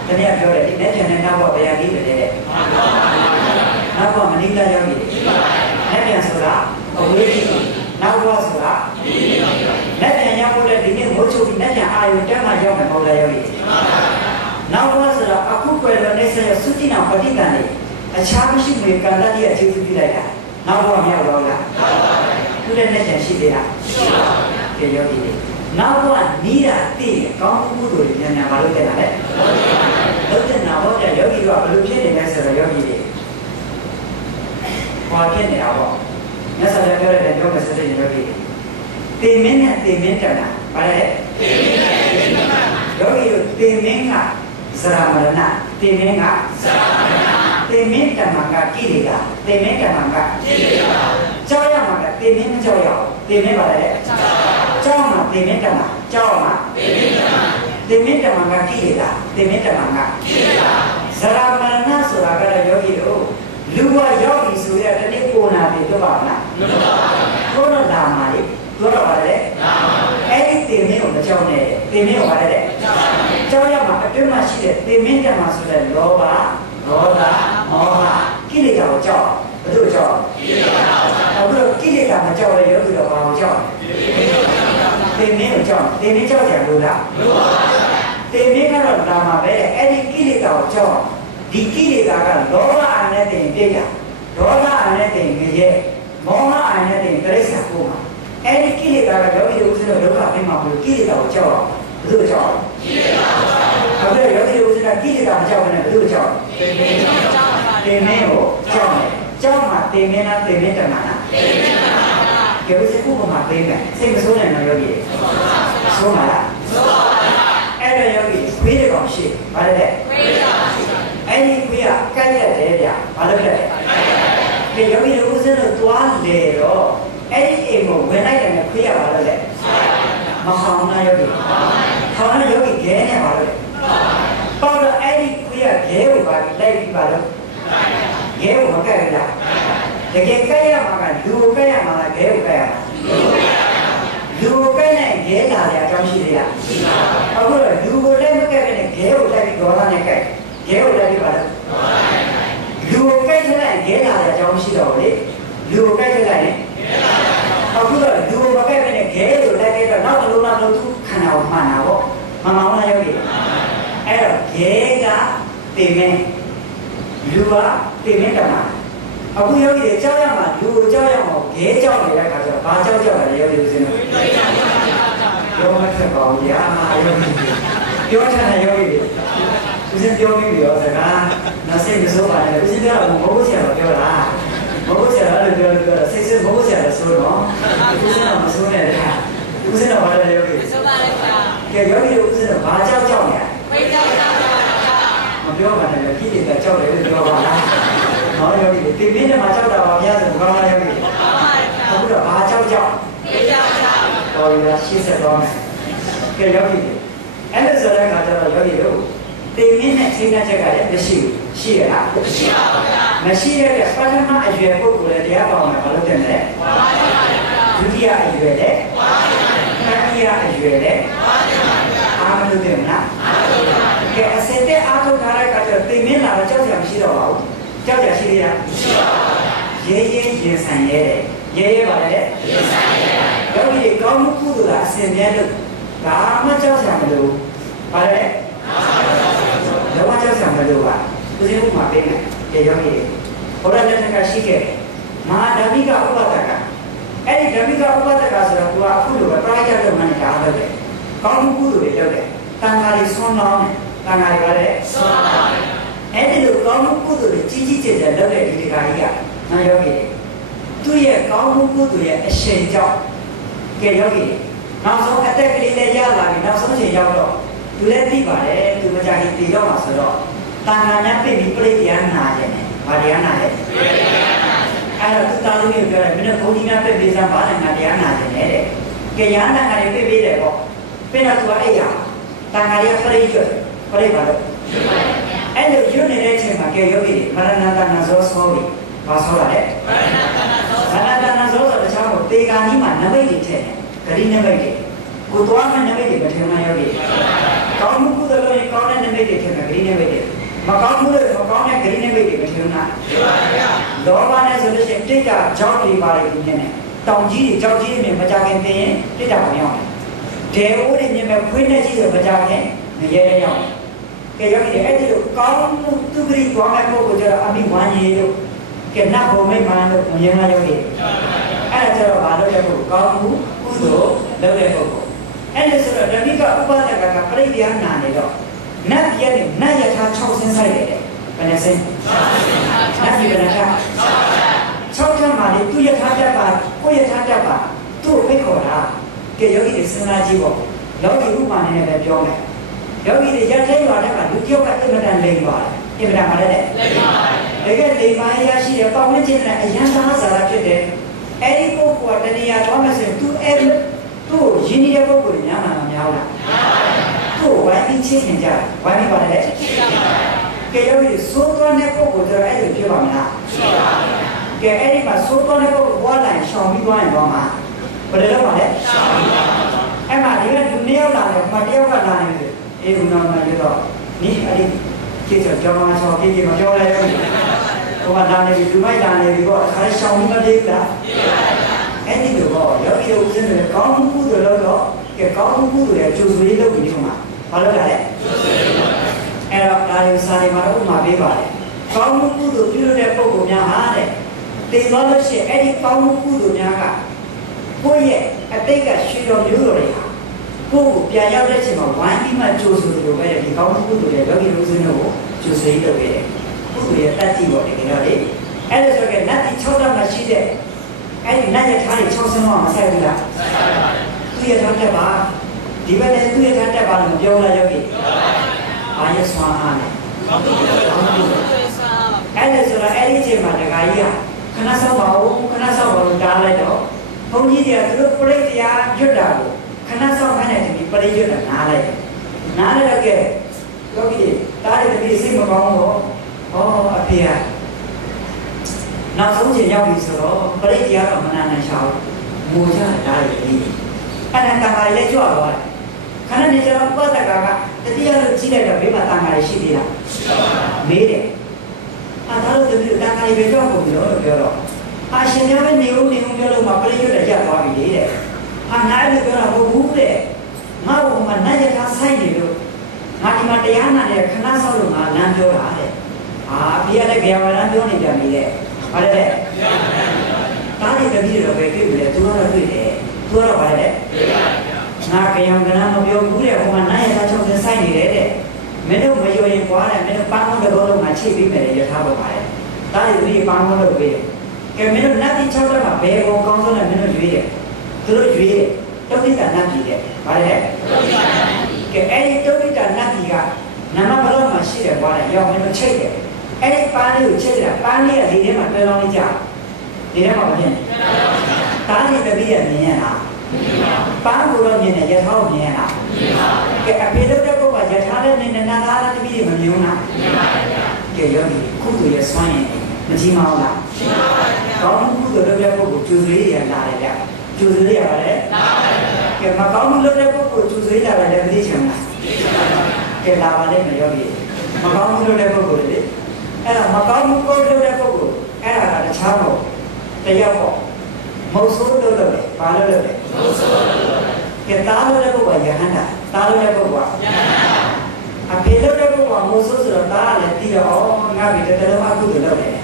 တကယ်ပြောတယ်ဒီလက်ကျန်တဲ့နောက်ဘယ်ရည်လဲနောက်ဘမနိလာယောဂီလက်ကျန်ဆိုတာအဝေးကြီးနောက်ဘဆိုတာလက်ကျန်ရောက်တဲ့ဒီနေ့မိုးချုပ်ပြီးလက်ကျန်အာယုတန်းမှရောက်မယ်ပေါ့လေယောဂီနောက်ဘဆိုတာအခုကွယ်လွန်နေစေသုတိနာပဋိသန္ဓေအခြားမရှိမီကံတည်းအခြေပြုပြလိုက်တာနောက်ဘမြောက်တော့လားသူလည်းလက်ကျန်ရှိသေးလားရှိပါဘူးကျေယောဂီနောက်ဘနီးတာတည်ကောင်းမှုတို့ညံ့ညံ့မလုပ်တဲ့တာလေလုပ်တဲ့နာဘောတဲ့ယောဂီကဘယ်လိုဖြစ်နေလဲဆိုတော့ယောဂီတွေဟောဖြစ်နေတာပေါ့မြတ်စွာဘုရားပြောတဲ့ပြောမယ်ဆိုတဲ့ယောဂီတေမင်းနဲ့တေမင်းတဏဗါလဲတေမင်းနဲ့တေမင်းတဏယောဂီတို့တေမင်းကဇရာမရဏတေမင်းကဇရာမရဏတေမင်းတဏကကိလေသာတေမင်းတဏကကိလေသာကြောက်ရမှာကတေမင်းမကြောက်ရအောင်တေမင်းဗါလဲကြောက်မှာတေမင်းတဏကြောက်မှာတေမင်းတဏတေမင်းတဏကကိလေသာတေမင်းတဏကကိလေသာဇရာမရဏဆိုတာကတော့ယောဂီတို့လူကယောဂီဆိုရတဲ့နေ့ကိုနာပြီတော့ပါလားမှန်ပါဘူးကိုတော့လာမှာလေတို့တော့ပါလေအဲ့ဒီတေမင်းကိုမကြောက်နဲ့တေမင်းကိုပါလေကြောက်ရမှာအတွင်းမှာရှိတဲ့တေမင်းတံမှာဆိုတဲ့လောဘဒေါသမောဟကိလေသာကိုကြောက်ဘယ်လိုကြောက်ကိလေသာကိုကြောက်ကိလေသာမကြောက်တဲ့ယောဂီတော့ဘာကိုကြောက်တေမင်းကိုကြောက်တေမင်းကြောက်ကြလို့လားမဟုတ်ပါဘူးတေမင်းကတော့လာမှာပဲအဲ့ဒီကိလေသာကိုကြောက်ဒီကိလေသာကလောဘအာနဲ့တင်ပြည့်တာဒေါသအာနဲ့တင်ငရဲမောဟအာနဲ့တင်တိရစ္ဆာန်ကိုမှာအဲ့ဒီကိလေသာကယောဂီတို့ဆိုတော့ဒုက္ခပြင်မှာဘူးကိလေသာကိုကြောက်အောင်ဘယ်လိုကြောက်ကိလေသာကိုကြောက်အဲ့ဒါယောဂီတို့ဆိုတော့ကိလေသာမကြောက်ဘဲနဲ့ဘယ်လိုကြောက်တေမင်းကိုကြောက်တယ်ကြောက်မှာတေမင်းလားတေမင်းတမန်လားတေမင်းတမန်ပါကျေဥစ္စာဥပမာပေးမယ်စိတ်မဆိုးနိုင်တော့ယောဂီဆိုးပါလားဆိုးပါပါအဲ့ဒါယောဂီခွေးတယ်ကောင်ရှိဘာလဲခွေးတယ်ကောင်ရှိအဲ့ဒီခွေးကကတ်ရတယ်ဗျာဘာလို့လဲဒီယောဂီတို့ဥစဉ်တော့တွားလေတော့အဲ့ဒီအိမ်ကိုဝင်လိုက်တယ်ခွေးရပါလို့လဲမဟောင်းနာယောဂီဟောင်းနာယောဂီခဲနေပါလို့ပေါ့တော့အဲ့ဒီခွေးကခဲကိုပါလိုက်ပြီးပါလို့ခဲကိုမကတ်ဘူးလားတကယ်ကတ်ရမှာကလူကိုကတ်ရမှာလားခဲကိုကတ်ရမှာလူကိုကတ်နဲ့ခဲလာတဲ့အကြောင်းရှိသေးလားအခုတော့လူကိုလည်းမကတ်ဘဲနဲ့ခဲကိုလိုက်ပြီးဒေါသနဲ့ကတ်ခဲကိုလိုက်ပြီးပါလို့လူကိုကတ်ထလိုက်ခဲလာတဲ့အကြောင်းရှိတော့လေလူကိုကတ်ထလိုက်ရင်အခုတော့လူကိုမကတ်ဘဲနဲ့ခဲကိုလိုက်ပြီးတော့နောက်တစ်လုံးနောက်သူခန္ဓာကိုမှန်တာပေါ့မမှန်ဘူးလားယောဂီအဲ့တော့ခဲကတေမင်းလူကတေမင်းတမန်အခုယောဂီကြောက်ရမှာလူကိုကြောက်ရမှာခဲကြောက်နေတဲ့အခါကျတော့ဘာကြောက်ကြလဲယောဂီဦးစင်းတို့ပြောမှဆက်ပါဦးဗျာယောဂီပြောချင်တဲ့ယောဂီဦးစင်းပြောပြီးရောစကားမစိတ်မဆိုးပါနဲ့ဦးစင်းကတော့ဘိုးဆရာကပြောတာဘိုးဆရာလည်းပြောစိတ်ဘိုးဆရာလည်းဆိုတော့ဦးစင်းကမဆိုးနဲ့ဦးစင်းတော့ဘာလဲယောဂီဆိုပါလေဗျာကဲယောဂီဦးစင်းကဘာကြောက်နေလဲခွေးကြောက်မပြောပါနဲ့ကိလေသာကြောက်တယ်လို့ပြောပါလားဟောယောဂီတေမင်းနဲ့မှာကြောက်တာပါဗျာဆိုတော့ဘာလဲယောဂီအခုတော့ဘာကြောက်ခွေးကြောက်တော်ရရှိစေတော့မယ်ကဲယောဂီအဲ့ဒါဆိုတဲ့အခါကျတော့ယောဂီတို့တေမင်းနဲ့ချိန်တဲ့ချက်ကလည်းမရှိဘူးရှိရလားမရှိပါဘူးဗျာမရှိရတဲ့ပထမအရွယ်ပုဂ္ဂိုလ်လည်းတရားပေါင်းမှာဘာလို့တင်လဲဒုတိယအရွယ်လည်းတတိယအရွယ်လည်းအားမလို့တင်လားကဲအစတဲ့အားထုတ်ထားတဲ့အခါကျတော့တေမင်းလာတော့ကြောက်ကြမရှိတော့ပါဘူးကြောက်ကြရှိသေးလားမရှိပါဘူးရဲရဲရင်ဆိုင်ရဲတယ်ရဲရဲပါလေရင်ဆိုင်ရဲယောဂီကောင်းမှုကုသိုလ်ကအစဉ်မြဲလို့ဘာမှကြောက်ကြမလို့ပါလေလောကကြောက်ကြမလို့ပါသူစင်းဥမှာပေးမယ်ရေယောဂီဘုရားလက်ထက်ကရှိခဲ့မဟာဓမ္မိကဥပဒကအဲ့ဒီဓမ္မိကဥပဒကဆိုတော့သူကအခုလိုပဲပရိုက်တာလုပ်မှန်းတာလုပ်တယ်ကောင်းမှုကုသိုလ်တွေလုပ်တယ်တန်ခါးတွေဆွမ်းလောင်းတယ်တန်ခါးတွေပါလေဆွမ်းလောင်းတယ်အဲ့ဒီလိုကောင်းမှုကုသိုလ်တွေကြီးကြီးကျယ်ကျယ်လုပ်တဲ့ဒီဓာကြီးကငါယောဂီသူ့ရဲ့ကောင်းမှုကုသိုလ်ရဲ့အရှိန်ကြောင့်ကဲယောဂီနောက်ဆုံးအသက်ကလေးလည်းရလာပြီနောက်ဆုံးချိန်ရောက်တော့သူလည်းသိပါတယ်သူမကြခင်တည်တော့မှာဆိုတော့တန်ခါနဲ့ပြိပြီးပြိတရားနာတယ်ဗာတရားနာတယ်ပြိတရားနာတယ်အဲ့တော့သူတားလို့ပြောတယ်မင်းတို့ဘုန်းကြီးများပြိပြီးစမ်းပါနဲ့ငါတရားနာတယ်တဲ့ ကရန်တန်ခါတွေပြေးတယ်ပေါ့ပြင်တော့သူကအဲ့ရတန်ခါတွေကပြိကျွတ်ပြိပါတော့အဲ့လိုရွတ်နေတဲ့အချိန်မှာကဲယောဂီမရဏတနာဇောဆောပြီးဘာဆောတာလဲမရဏတနာဇောဆိုတဲ့ချောင်းကိုတေဂာနီးမှာနမိတ်တွေထည့်တယ်ဂရိနမိတ်တွေကိုသွားမဲ့နမိတ်တွေမထင်မှယောဂီကောင်းမှုကုသိုလ်တွေကောင်းတဲ့နမိတ်တွေထည့်မယ်ဂရိနမိတ်တွေမကောင်းမှုတွေမကောင်းတဲ့ဂရိနမိတ်တွေမထင်ဘူးလားလောဘနဲ့ဆိုလို့ရှိရင်တိတ်တာကြောက်တွေပါတယ်ဒီနေ့တောင်ကြီးတွေကြောက်ကြီးတွေမကြခင်သိရင်တိတ်တာမရောက်တယ်ဒေဝတွေမြင်မဲ့ခွေးနဲ့ကြီးဆိုမကြခင်မရဲရဲရောက်ကဲယောဂီအဲ့ဒီလိုကောင်းမှုသူဂရိသွားမဲ့ပုဂ္ဂိုလ်ကျတော့အမိဝမ်းရည်တို့ကဲနတ်ဘုံမိတ်မှန်လို့မြင်လာယောဂီအဲ့ဒါကျတော့ဘာလို့လဲပုဂ္ဂိုလ်ကောင်းမှုကုသိုလ်လုပ်တဲ့ပုဂ္ဂိုလ်အဲ့ဒါဆိုတော့ဓမ္မိကဥပဒကကပြိတရားနာနေတော့နတ်ပြည့်နဲ့နတ်ယထာ6ဆင်းဆိုင်တယ်ဘယ်နဲ့ဆင်းနတ်ပြည်ဘယ်နဲ့6ထပ်မှာလေသူယထာတက်ပါကိုယထာတက်ပါသူ့ကိုဖိတ်ခေါ်တာကဲယောဂီတွေစဉ်းစားကြည့်ပေါ့လောကီဥပမာနဲ့လည်းပြောမယ်ယောဂီတွေရက်ထဲရွာထဲမှာလူတယောက်ကအင်မတန်လိမ်ပါတယ်အင်မတန်ပါလေလိမ်ပါတယ်တကယ်လိမ်ပါရရှိတဲ့ပေါင်းဝင်ခြင်းနဲ့အယံသာဇာတာဖြစ်တယ်အဲ့ဒီပုဂ္ဂိုလ်ကတဏှာသွားမယ်ဆိုရင်သူအဲ့သူ့ရင်းနေတဲ့ပုဂ္ဂိုလ်ညာမှာမများဘူးလားသူ့ဝိုင်းပြီးချင်းနေကြဝိုင်းပြီးပါလေကဲယောဂီသိုးသွားတဲ့ပုဂ္ဂိုလ်တွေအဲ့လိုဖြစ်ပါမလားဖြစ်ပါဘူးကဲအဲ့ဒီမှာသိုးသွားတဲ့ပုဂ္ဂိုလ်ဘွားလိုက်ရှောင်ပြီးသွားရင်တော့မှာဘယ်လိုလုပ်ပါလဲရှောင်ပြီးပါအဲ့မှာဒီကလူနှစ်ယောက်လာတယ်မတယောက်ကလာနေတယ်အေးဘုရားမပြောတော့ဒီအဲ့ဒီကျေးဇူးကြောင်းမှာဆောပြေးမပြောလိုက်ဘူးဟိုကလာနေပြီလူမိုက်လာနေပြီတော့အခါရှောင်ပြီးမပြေးဘူးလားပြေးပါဗျာအဲ့ဒီလိုတော့ယောဂီတို့ဦးဇင်းတွေကောင်းမှုကုသိုလ်လုပ်တော့ကဲကောင်းမှုကုသိုလ်ရဲ့ကျိုးစွေးလုပ်ပြီးဒီမှာဘာလုပ်ရလဲကျိုးစွေးလုပ်အဲ့တော့ဒါရီစာရီမှာတော့ဥမာပေးပါတယ်ကောင်းမှုကုသိုလ်ပြုလုပ်တဲ့ပုဂ္ဂိုလ်များဟာတဲ့တည်သွားလို့ရှိရင်အဲ့ဒီကောင်းမှုကုသိုလ်များကကိုယ့်ရဲ့အတိတ်ကရွှေတော်မျိုးတော်တွေဟာကိုယ့်ကိုပြန်ရောက်တဲ့အချိန်မှာဝိုင်းပြီးမှကြိုးဆိုလိုပဲဒီကောင်းမှုကုသိုလ်ရဲ့ယောဂီလူစင်းတို့ကိုကြိုးဆိုလုပ်ခဲ့တယ်ကုသိုလ်ရဲ့တတ်ကြည့်ပေါ်တယ်ခင်ဗျာလေအဲ့ဒါဆိုကြနတ်ဒီ6တက်မှရှိတဲ့အဲ့ဒီနတ်ရဲ့ထားတွေ6ဆင်းတော့မဆက်ဘူးလားဆက်ပါပါတယ်သူရဲ့ထားတက်ပါဒီဘက်နဲ့သူရဲ့ထားတက်ပါလို့ပြောလာယောဂီဘာရဲ့ဆွမ်းအားလဲအဲ့ဒါဆိုတော့အဲ့ဒီအချိန်မှာတခါကြီးကခဏဆောက်ပါဦးခဏဆောက်ပါလို့တားလိုက်တော့ဘုန်းကြီးတွေကသူတို့ပြိတ္တရားရွတ်တာကိုခဏဆောက်ခိုင်းတဲ့ဒီပြိရွတ်တာနားလိုက်တော့ကဲယောဂီတားတဲ့ဒီစိတ်မကောင်းတော့ဟောအဖေကနောက်ဆုံးချိန်ရောက်ပြီဆိုတော့ပြိတရားတော့မနာနိုင်ချောင်းငိုကြတာလေအဲ့ဒါတန်ခါလေးကြွသွားတယ်ခဏနေကျတော့ပတ်သက်ကတတိယလို့ကြီးလိုက်တော့ဘေးမှာတန်ခါလေးရှိသေးလားရှိပါဘူးမေးတယ်ဒါတော့ဒီတန်ခါလေးပဲကြွကုန်ပြီလို့ပြောတော့အရှင်များပဲနေဦးပြောလို့မှပြိရွတ်ရသွားပြီတဲ့နားလည်းပြောတာမဟုတ်ဘူးတဲ့ငါ့ဘုံမှာနိုင်ရတာဆိုင်နေလို့ငါဒီမှာတရားနာတယ်ခဏဆောက်လို့ငါလမ်းပြောတာတဲ့ဘေးကလည်းကြာမလမ်းပြောနေကြပြီတဲ့ဘာလဲတဲ့တားနေတပည့်တော်ပဲတွေ့ပြီလေသူကတော့တွေ့တယ်သူကတော့ဘာလဲငါကြံကနာမပြောဘူးတဲ့ဟိုမှာနိုင်ရတာချုပ်နေဆိုင်နေတယ်တဲ့မင်းတို့မယုံရင်ကွာတဲ့မင်းတို့ပန်းကုန်းတော်လုံးငါချိတ်ပေးမယ်လေရထားပါပါတယ်တားနေတပည့်ပန်းကုန်းတော်ပေးတယ်ကဲမင်းတို့နတ်တိ6တက်မှာဘယ်ကိုကောင်းဆုံးလဲမင်းတို့ရွေးတယ်သူတို့ရွေးတယ်တုတ်တိတာနတ်ပြည်တဲ့ဗါလဲကဲအဲ့ဒီတုတ်တိတာနတ်ပြည်ကနာမဘလုံးမှာရှိတယ်ကွာတဲ့ရောက်မင်းတို့ချိတ်တယ်အဲ့ဒီပန်းလေးကိုချိတ်တာပန်းလေးကဒီထဲမှာတွဲလောင်းလေးကြာဒီထဲမှာမဖြစ်ဘူးတားနေတပည့်ရမြင်ရလားပန်းကိုတော့မြင်တယ်ရထားကိုမြင်ရလားကဲအဖေတို့တဲ့ဘုရားရထားတဲ့နဲ့နာသားတဲ့တပည့်တွေမမြင်ဘူးလားကဲယောဂီခုသူရဲ့စွမ်းရင်မကြီးမအောင်လားကြီးပါပါဗျာကောင်းမှုကုသိုလ်လုပ်တဲ့ပုဂ္ဂိုလ်ကျိုးစေးရလာတယ်ဗျာကျိုးစေးရပါလေလာပါဗျာကဲမကောင်းမှုလုပ်တဲ့ပုဂ္ဂိုလ်ကျိုးစေးလာတယ်လည်းမသိချင်ဘူးလားသိချင်ပါဗျာကဲလာပါလေမယောဂီမကောင်းမှုလုပ်တဲ့ပုဂ္ဂိုလ်လေအဲ့ဒါမကောင်းမှုကိုလုပ်တဲ့ပုဂ္ဂိုလ်အဲ့ဒါကတခြားတော့တရားပေါ့မဟုတ်ဆိုးလုပ်တယ်ဘာလုပ်လဲမဟုတ်ဆိုးလုပ်တယ်ကဲတားလုပ်တဲ့ပုဂ္ဂိုလ်ကယဟန္တာတားလုပ်တဲ့ပုဂ္ဂိုလ်ကယဟန္တာအဖေလုပ်တဲ့ပုဂ္ဂိုလ်ကမဟုတ်ဆိုးဆိုတော့တားလည်းပြီးတော့ငါပြီတကယ်တော့အကုသိုလ်လုပ်တယ်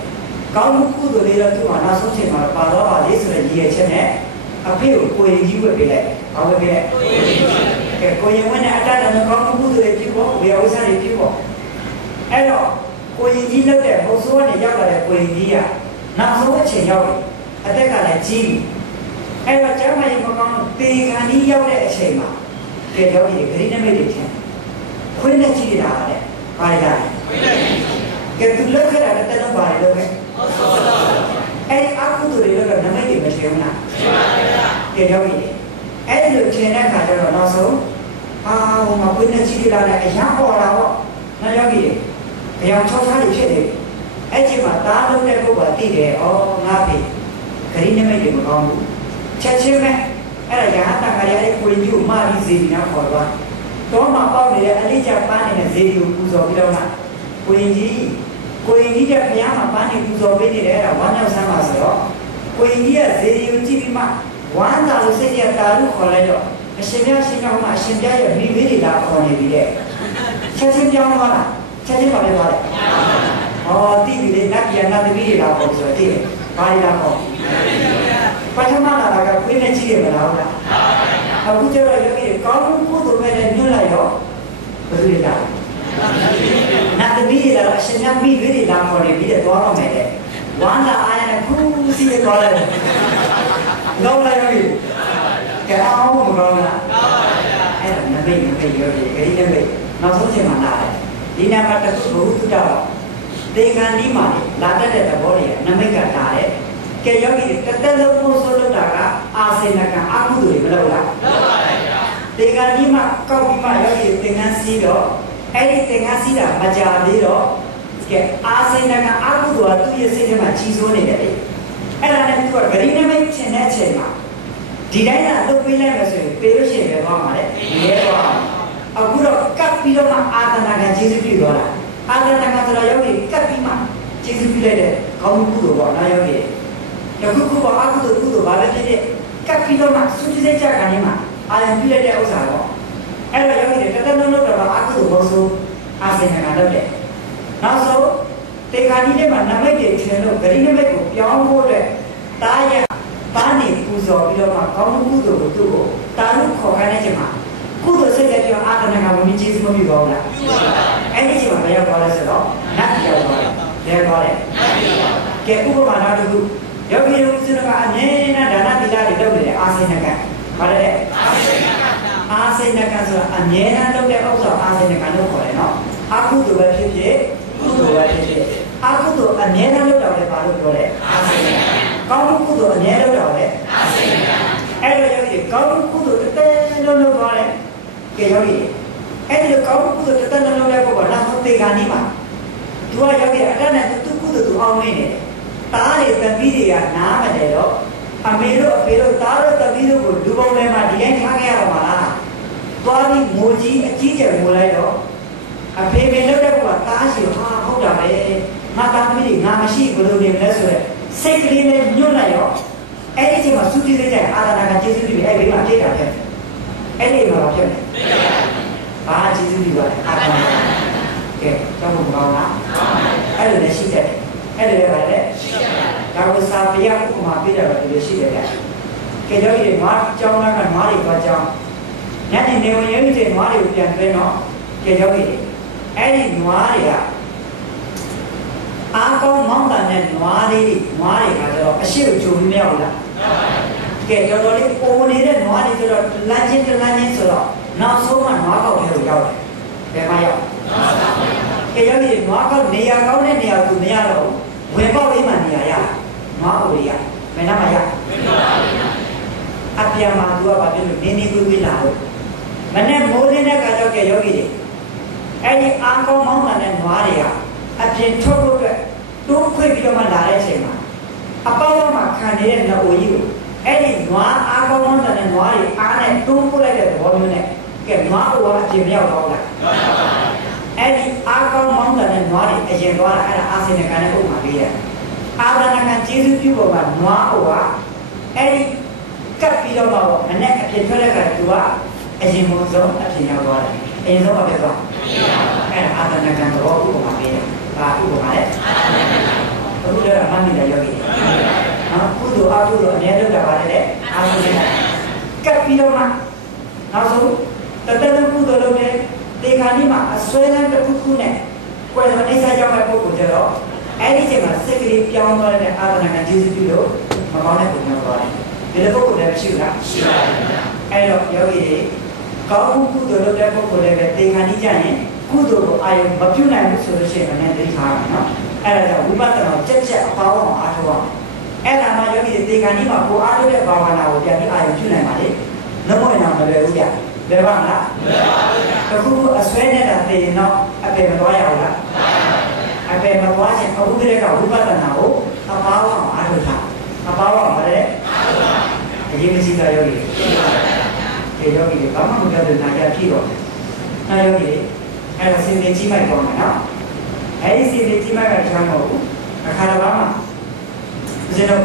ကောင်းမှုကုသိုလ်တွေတော့သူ့မှာနောက်ဆုံးချိန်မှာပါတော့ပါလေဆိုတဲ့ရည်ရွယ်ချက်နဲ့အဖေကိုကိုယ်ရည်ကြီးဝတ်ပေးလိုက်။ဘာဝတ်ပေးလဲ။ကိုယ်ရည်ဝင်တဲ့အတ္တနဲ့ကောင်းမှုကုသိုလ်တွေပြုဖို့ဝေယဝိသတွေပြုဖို့အဲ့တော့ကိုယ်ရည်ကြီးလုပ်တဲ့ဘုဆိုးကနေရောက်လာတဲ့ကိုယ်ရည်ကြီးကနောက်ဆုံးအချိန်ရောက်ပြီအသက်ကလည်းကြီးပြီအဲ့တော့ကျမ်းမာရေးမကောင်းတေခါနီးရောက်တဲ့အချိန်မှာကဲတော့ဒီဂရိနမိတ်တွေထင်ခွင်းနဲ့ကြီးတာတဲ့ဘာလဲကဲသူလောက်ခဲ့တာလည်းတက်တော့ပါလေလို့ပဲအဲ့ဒီအကုသိုလ်တွေလည်းနမိတ်တွေမထင်ဘူးလားထင်ပါဗျာကဲတော့ဒီ အဲ့ဒီလိုထင်တဲ့အခါကျတော့နောက်ဆုံးဟိုမှာကိုယ်နဲ့ကြည့်လာတဲ့အရာပေါ်လာတော့နောက်ယောဂီအရာချောချားတွေဖြစ်နေအဲ့ဒီမှာတားလုံးတဲ့ပုဂ္ဂိုလ်ကသိတယ်ဩငါပြီဂရိနမိတ်တွေမကောင်းဘူးချက်ချင်းပဲအဲ့ဒါရဟတခါရအဲ့ကိုယ်ကြီးကိုမှားပြီးဇေဒီနာခေါ်သွားတော့မှပေါက်နေတဲ့အလေးချပန်းနေတဲ့ဇေဒီကိုပူဇော်ပြီးတော့မှကိုယ်ကြီးကဘုရားမှာပန်းနေပူဇော်ပေးနေတယ်အဲ့ဒါဝမ်းမြောက်ဆန်းပါဆိုတော့ကိုယ်ကြီးကဇေဒီကိုကြည့်ပြီးမှဝမ်းသာလို့စိတ်ရတာလို့ခေါ်လိုက်တော့အရှင်ပြရှင်ကမှအရှင်ပြရဲ့မိမိတွေလာခေါ်နေပြီတဲ့ချက်ချင်းပြောင်းသွားတာချက်ချင်းပါပဲသွားတယ်ဟောတိပြီလေနတ်ပြည်နတ်သမီးတွေလာခေါ်ဆိုတော့တိတယ်ဘာတွေလာခေါ်ပထမလာတာကခွေးနဲ့ကြည့်ရမလားဟုတ်လားအခုကျတော့ယောဂီတွေကောင်းမှုကုသိုလ်ပဲနဲ့ညွှန်လိုက်တော့ဘယ်သူတွေလာနတ်သမီးတွေလာအရှင်မြတ်မိတွေလာခေါ်နေပြီးတော့သွားတော့မယ်တဲ့ဝမ်းသာအားရနဲ့ခုစီးသွားတယ်တော့လိုက်ယောဂီကဲအောင်မကောင်းလားအဲ့ဒါနမိတ်ယောဂီဂရိနမိတ်နောက်ဆုံးချိန်မှာလာတယ်ဒီနံပါတ်တစ်ခုဘုဟုတုတ္တတော့သင်္ကန်းဒီမှာလာတတ်တဲ့သဘောတွေကနမိတ်ကလာတယ်ကဲယောဂီတွေတက်လုံးပို့ဆိုးလုပ်တာကအာစေနကအကုသိုလ်တွေမလုပ်လားလုပ်ပါရဲ့ဗျာသင်္ကန်းဒီမှာကောက်ပြီးမှယောဂီသင်္ကန်းစီးတော့အဲ့ဒီသင်္ကန်းစီးတာမကြသေးတော့ကဲအာစေနကအကုသိုလ်ကသူ့ရဲ့စိတ်ထဲမှာကြီးစိုးနေတယ်လေအဲ့ဒါနဲ့သူကဂရိနမိတ်ထင်တဲ့အချိန်မှာဒီတိုင်းကလုပ်ပေးလိုက်မယ်ဆိုရင်ပေလို့ရှိရင်ပဲသွားမှာလေရဲသွားအခုတော့ကပ်ပြီးတော့မှအာသနာကကျေးဇူးပြုသွားတာအာသနာကဆိုတော့ယောဂီကပ်ပြီးမှကျေးဇူးပြုလိုက်တဲ့ကောင်းမှုကုသိုလ်ပေါ့နော်ယောဂီယခုခုပေါ့အကုသိုလ်ကုသိုလ်ဘာပဲဖြစ်ဖြစ်ကပ်ပြီးတော့မှသုတိစိတ်ကြကနေမှအာရုံပြုလိုက်တဲ့ဥစ္စာပေါ့အဲ့တော့ယောဂီတွေတက်လုံးတော့အကုသိုလ်ဘောဆိုအာစေနကလုပ်တယ်နောက်ဆုံးတေခါနီးထဲမှာနမိတ်တွေထင်လို့ဂရိနမိတ်ကိုပြောင်းဖို့အတွက်တားရပန်းနေပူဇော်ပြီးတော့မှကောင်းမှုကုသိုလ်ကိုသူ့ကိုတာလို့ခေါ်ခိုင်းတဲ့ချိန်မှာကုသိုလ်စိတ်နဲ့ပြောအာသနာကမမြင်ကျေးဇူးမပြုပါဘူးလားပြုပါပါအဲ့ဒီချိန်မှာဘယ်ရောက်သွားလဲဆိုတော့နတ်ပြောက်သွားတယ်ဘယ်သွားလဲကဲဥပမာနောက်တစ်ခုယောဂီတို့စကအမြဲတမ်းဒါနသီလတွေလုပ်နေတယ်အာစေနကဘာလဲအာစေနကဆိုတာအမြဲတမ်းလုပ်တဲ့ဥစ္စာအာစေနကလို့ခေါ်တယ်နော်အကုသိုလ်ပဲဖြစ်ဖြစ်ကုသိုလ်ပဲဖြစ်ဖြစ်အကုသိုလ်အမြဲတမ်းလုပ်တော့လည်းဘာလို့ပြောလဲအာစေနကကောင်းမှုကုသိုလ်အမြဲလုပ်တော့လည်းအာစေနကအဲ့လိုယောဂီကောင်းမှုကုသိုလ်တစ်တဲလုံးလုပ်သွားတယ်ကဲယောဂီအဲ့ဒီကောင်းမှုကုသိုလ်တစ်တဲလုံးလုပ်တဲ့ပုဂ္ဂိုလ်နောက်ဆုံးသေခါနီးမှာသူကယောဂီအတ္တနဲ့သူကုသိုလ်သူအောင်နေတယ်တားတွေတပီးတွေကနားမတယ်တော့အမေတို့အဖေတို့တားတို့တပီးတို့ကိုလူပုံထဲမှာဒီတိုင်းထားခဲ့ရတော့မှာလားသွားပြီးငိုကြီးအကြီးကျယ်ငိုလိုက်တော့အဖေမေလုပ်တဲ့ကွာတားရှိဟာဟုတ်တာပဲငါတားမီးတွေငါမရှိဘယ်လိုနေမလဲဆိုတော့စိတ်ကလေးနဲ့ညွတ်လိုက်ရောအဲ့ဒီချိန်မှာသုတိစိတ်ကြအာသနာကကျေးဇူးပြုပြီးအဲ့ဒီမှာပြည့်တာဖြစ်အဲ့ဒီမှာဖြစ်တယ်ဘာကျေးဇူးပြုပါလဲအာသနာကဲကျောင်းမကောင်းလားအဲ့လိုနဲ့ရှိတယ်အဲ့ဒါလည်းပါလေဒါကိုစာပြရဥပမာပြတယ်လို့ရှိတယ်ကဲကြောင့်ဒီမှာကျောင်းကနွားတွေသွားကျောင်းညနေနေဝင်ရုံးတွေနွားတွေကိုပြန်သွင်းတော့ကဲကြောင့်ဒီအဲ့ဒီနွားတွေကအားကောင်းမောင်းတန်တဲ့နွားတွေကကတော့အရှိကိုဂျုံမမြောက်လားကဲတော်တော်လေးပုံနေတဲ့နွားတွေဆိုတော့လမ်းချင်းဆိုတော့နောက်ဆုံးမှနွားကောက်ထဲကိုရောက်တယ်ဘယ်မှာရောက်ကဲကြောင့်ဒီနွားကောက်နေရာကောင်းတဲ့နေရာကိုမရတော့ဝင်ပေါက်လေးမှနေရာရနွားအိုရမင်းနာမရအပြန်မှာသူကဘာဖြစ်လို့နေကွေးလာလို့မနဲ့မိုးနေတဲ့ကကြောက်ကယောဂီတွေအဲ့ဒီအာကောင်းမောင်းတဲ့နွားတွေကအပြင်ထုတ်ဖို့အတွက်တိုးခွေပြီးတော့မှလာတဲ့အချိန်မှာအပေါက်မှာခံနေတဲ့နအိုကြီးကိုအဲ့ဒီနွားအာကောင်းမောင်းတဲ့နွားတွေအားနဲ့တိုးပို့လိုက်တဲ့သဘောမျိုးနဲ့ကဲနွားအိုကအပြင်မြောက်တော့လားအဲ့ဒီအာကောင်းမောင်းတဲ့နွားတွေအရင်သွားတာအဲ့ဒါအာစေနကနဲ့ဥပမာပေးရတယ်အာသနာကကျေးဇူးပြုပေါ်မှာနွားအိုကအဲ့ဒီကပ်ပြီးတော့တော့မနဲ့အပြင်ထွက်တဲ့ကသူကအရင်ဆုံးအပြင်ရောက်သွားတယ်အရင်ဆုံးအပြင်သွားအဲ့ဒါအာသနာကတော့ဥပမာပေးတယ်ဘာဥပမာလဲအခုလည်းအမှန်တည်းယောဂီနော်ကုသိုလ်အကုသိုလ်အမြဲလုပ်တာပါလေအာသနာကပ်ပြီးတော့မှနောက်ဆုံးတတလုံးကုသိုလ်လုပ်တဲ့တေခါနီးမှာအစွဲလန်းတစ်ခုနဲ့ကိုယ်တော်နေစားကြောင်းတဲ့ပုဂ္ဂိုလ်ကျတော့အဲ့ဒီချိန်မှာစိတ်ကလေးပြောင်းသွားတဲ့အာသနာကကျေးဇူးပြုလို့မကောင်းတဲ့ပုံမျိုးသွားတယ်ဒီလိုပုဂ္ဂိုလ်လည်းမရှိဘူးလားရှိပါတယ်ဗျာအဲ့တော့ယောဂီတွေကောင်းမှုကုသိုလ်လုပ်တဲ့ပုဂ္ဂိုလ်လည်းပဲတေခါနီးကြရင်ကုသိုလ်ကိုအာရုံမပြုနိုင်ဘူးဆိုလို့ရှိရင်လည်းသိထားရမယ်နော်အဲ့ဒါကြောင့်ဝိပဿနာကိုချက်အပေါင်းအောင်အားထုတ်အောင်အဲ့ဒါမှယောဂီတွေတေခါနီးမှာကိုအားထုတ်တဲ့ဘာဝနာကိုပြန်ပြီးအာရုံပြုနိုင်ပါလေ မို့နော်မလွယ်ဘူးဗျလွယ်ပါမလားတခုအစွဲနေတာသိရင်တော့အပေမသွားရဘူးလားအပေမသွားရင်အခုတည်းကဝိပဿနာကိုအပါဝအောင်အားထုတ်တာအပါဝအောင်ဗါတဲ့အရေးမရှိတာယောဂီဒီယောဂီဘာမှမပြောတဲ့နာရဖြစ်တော့နာယောဂီအဲ့ဒါစင်နေကြီးမိုက်ပေါ်မှာနော်အဲ့ဒီစင်နေကြီးမိုက်ကတခြားမဟုတ်ဘူးအခါတစ်ပါးမှာဒီလို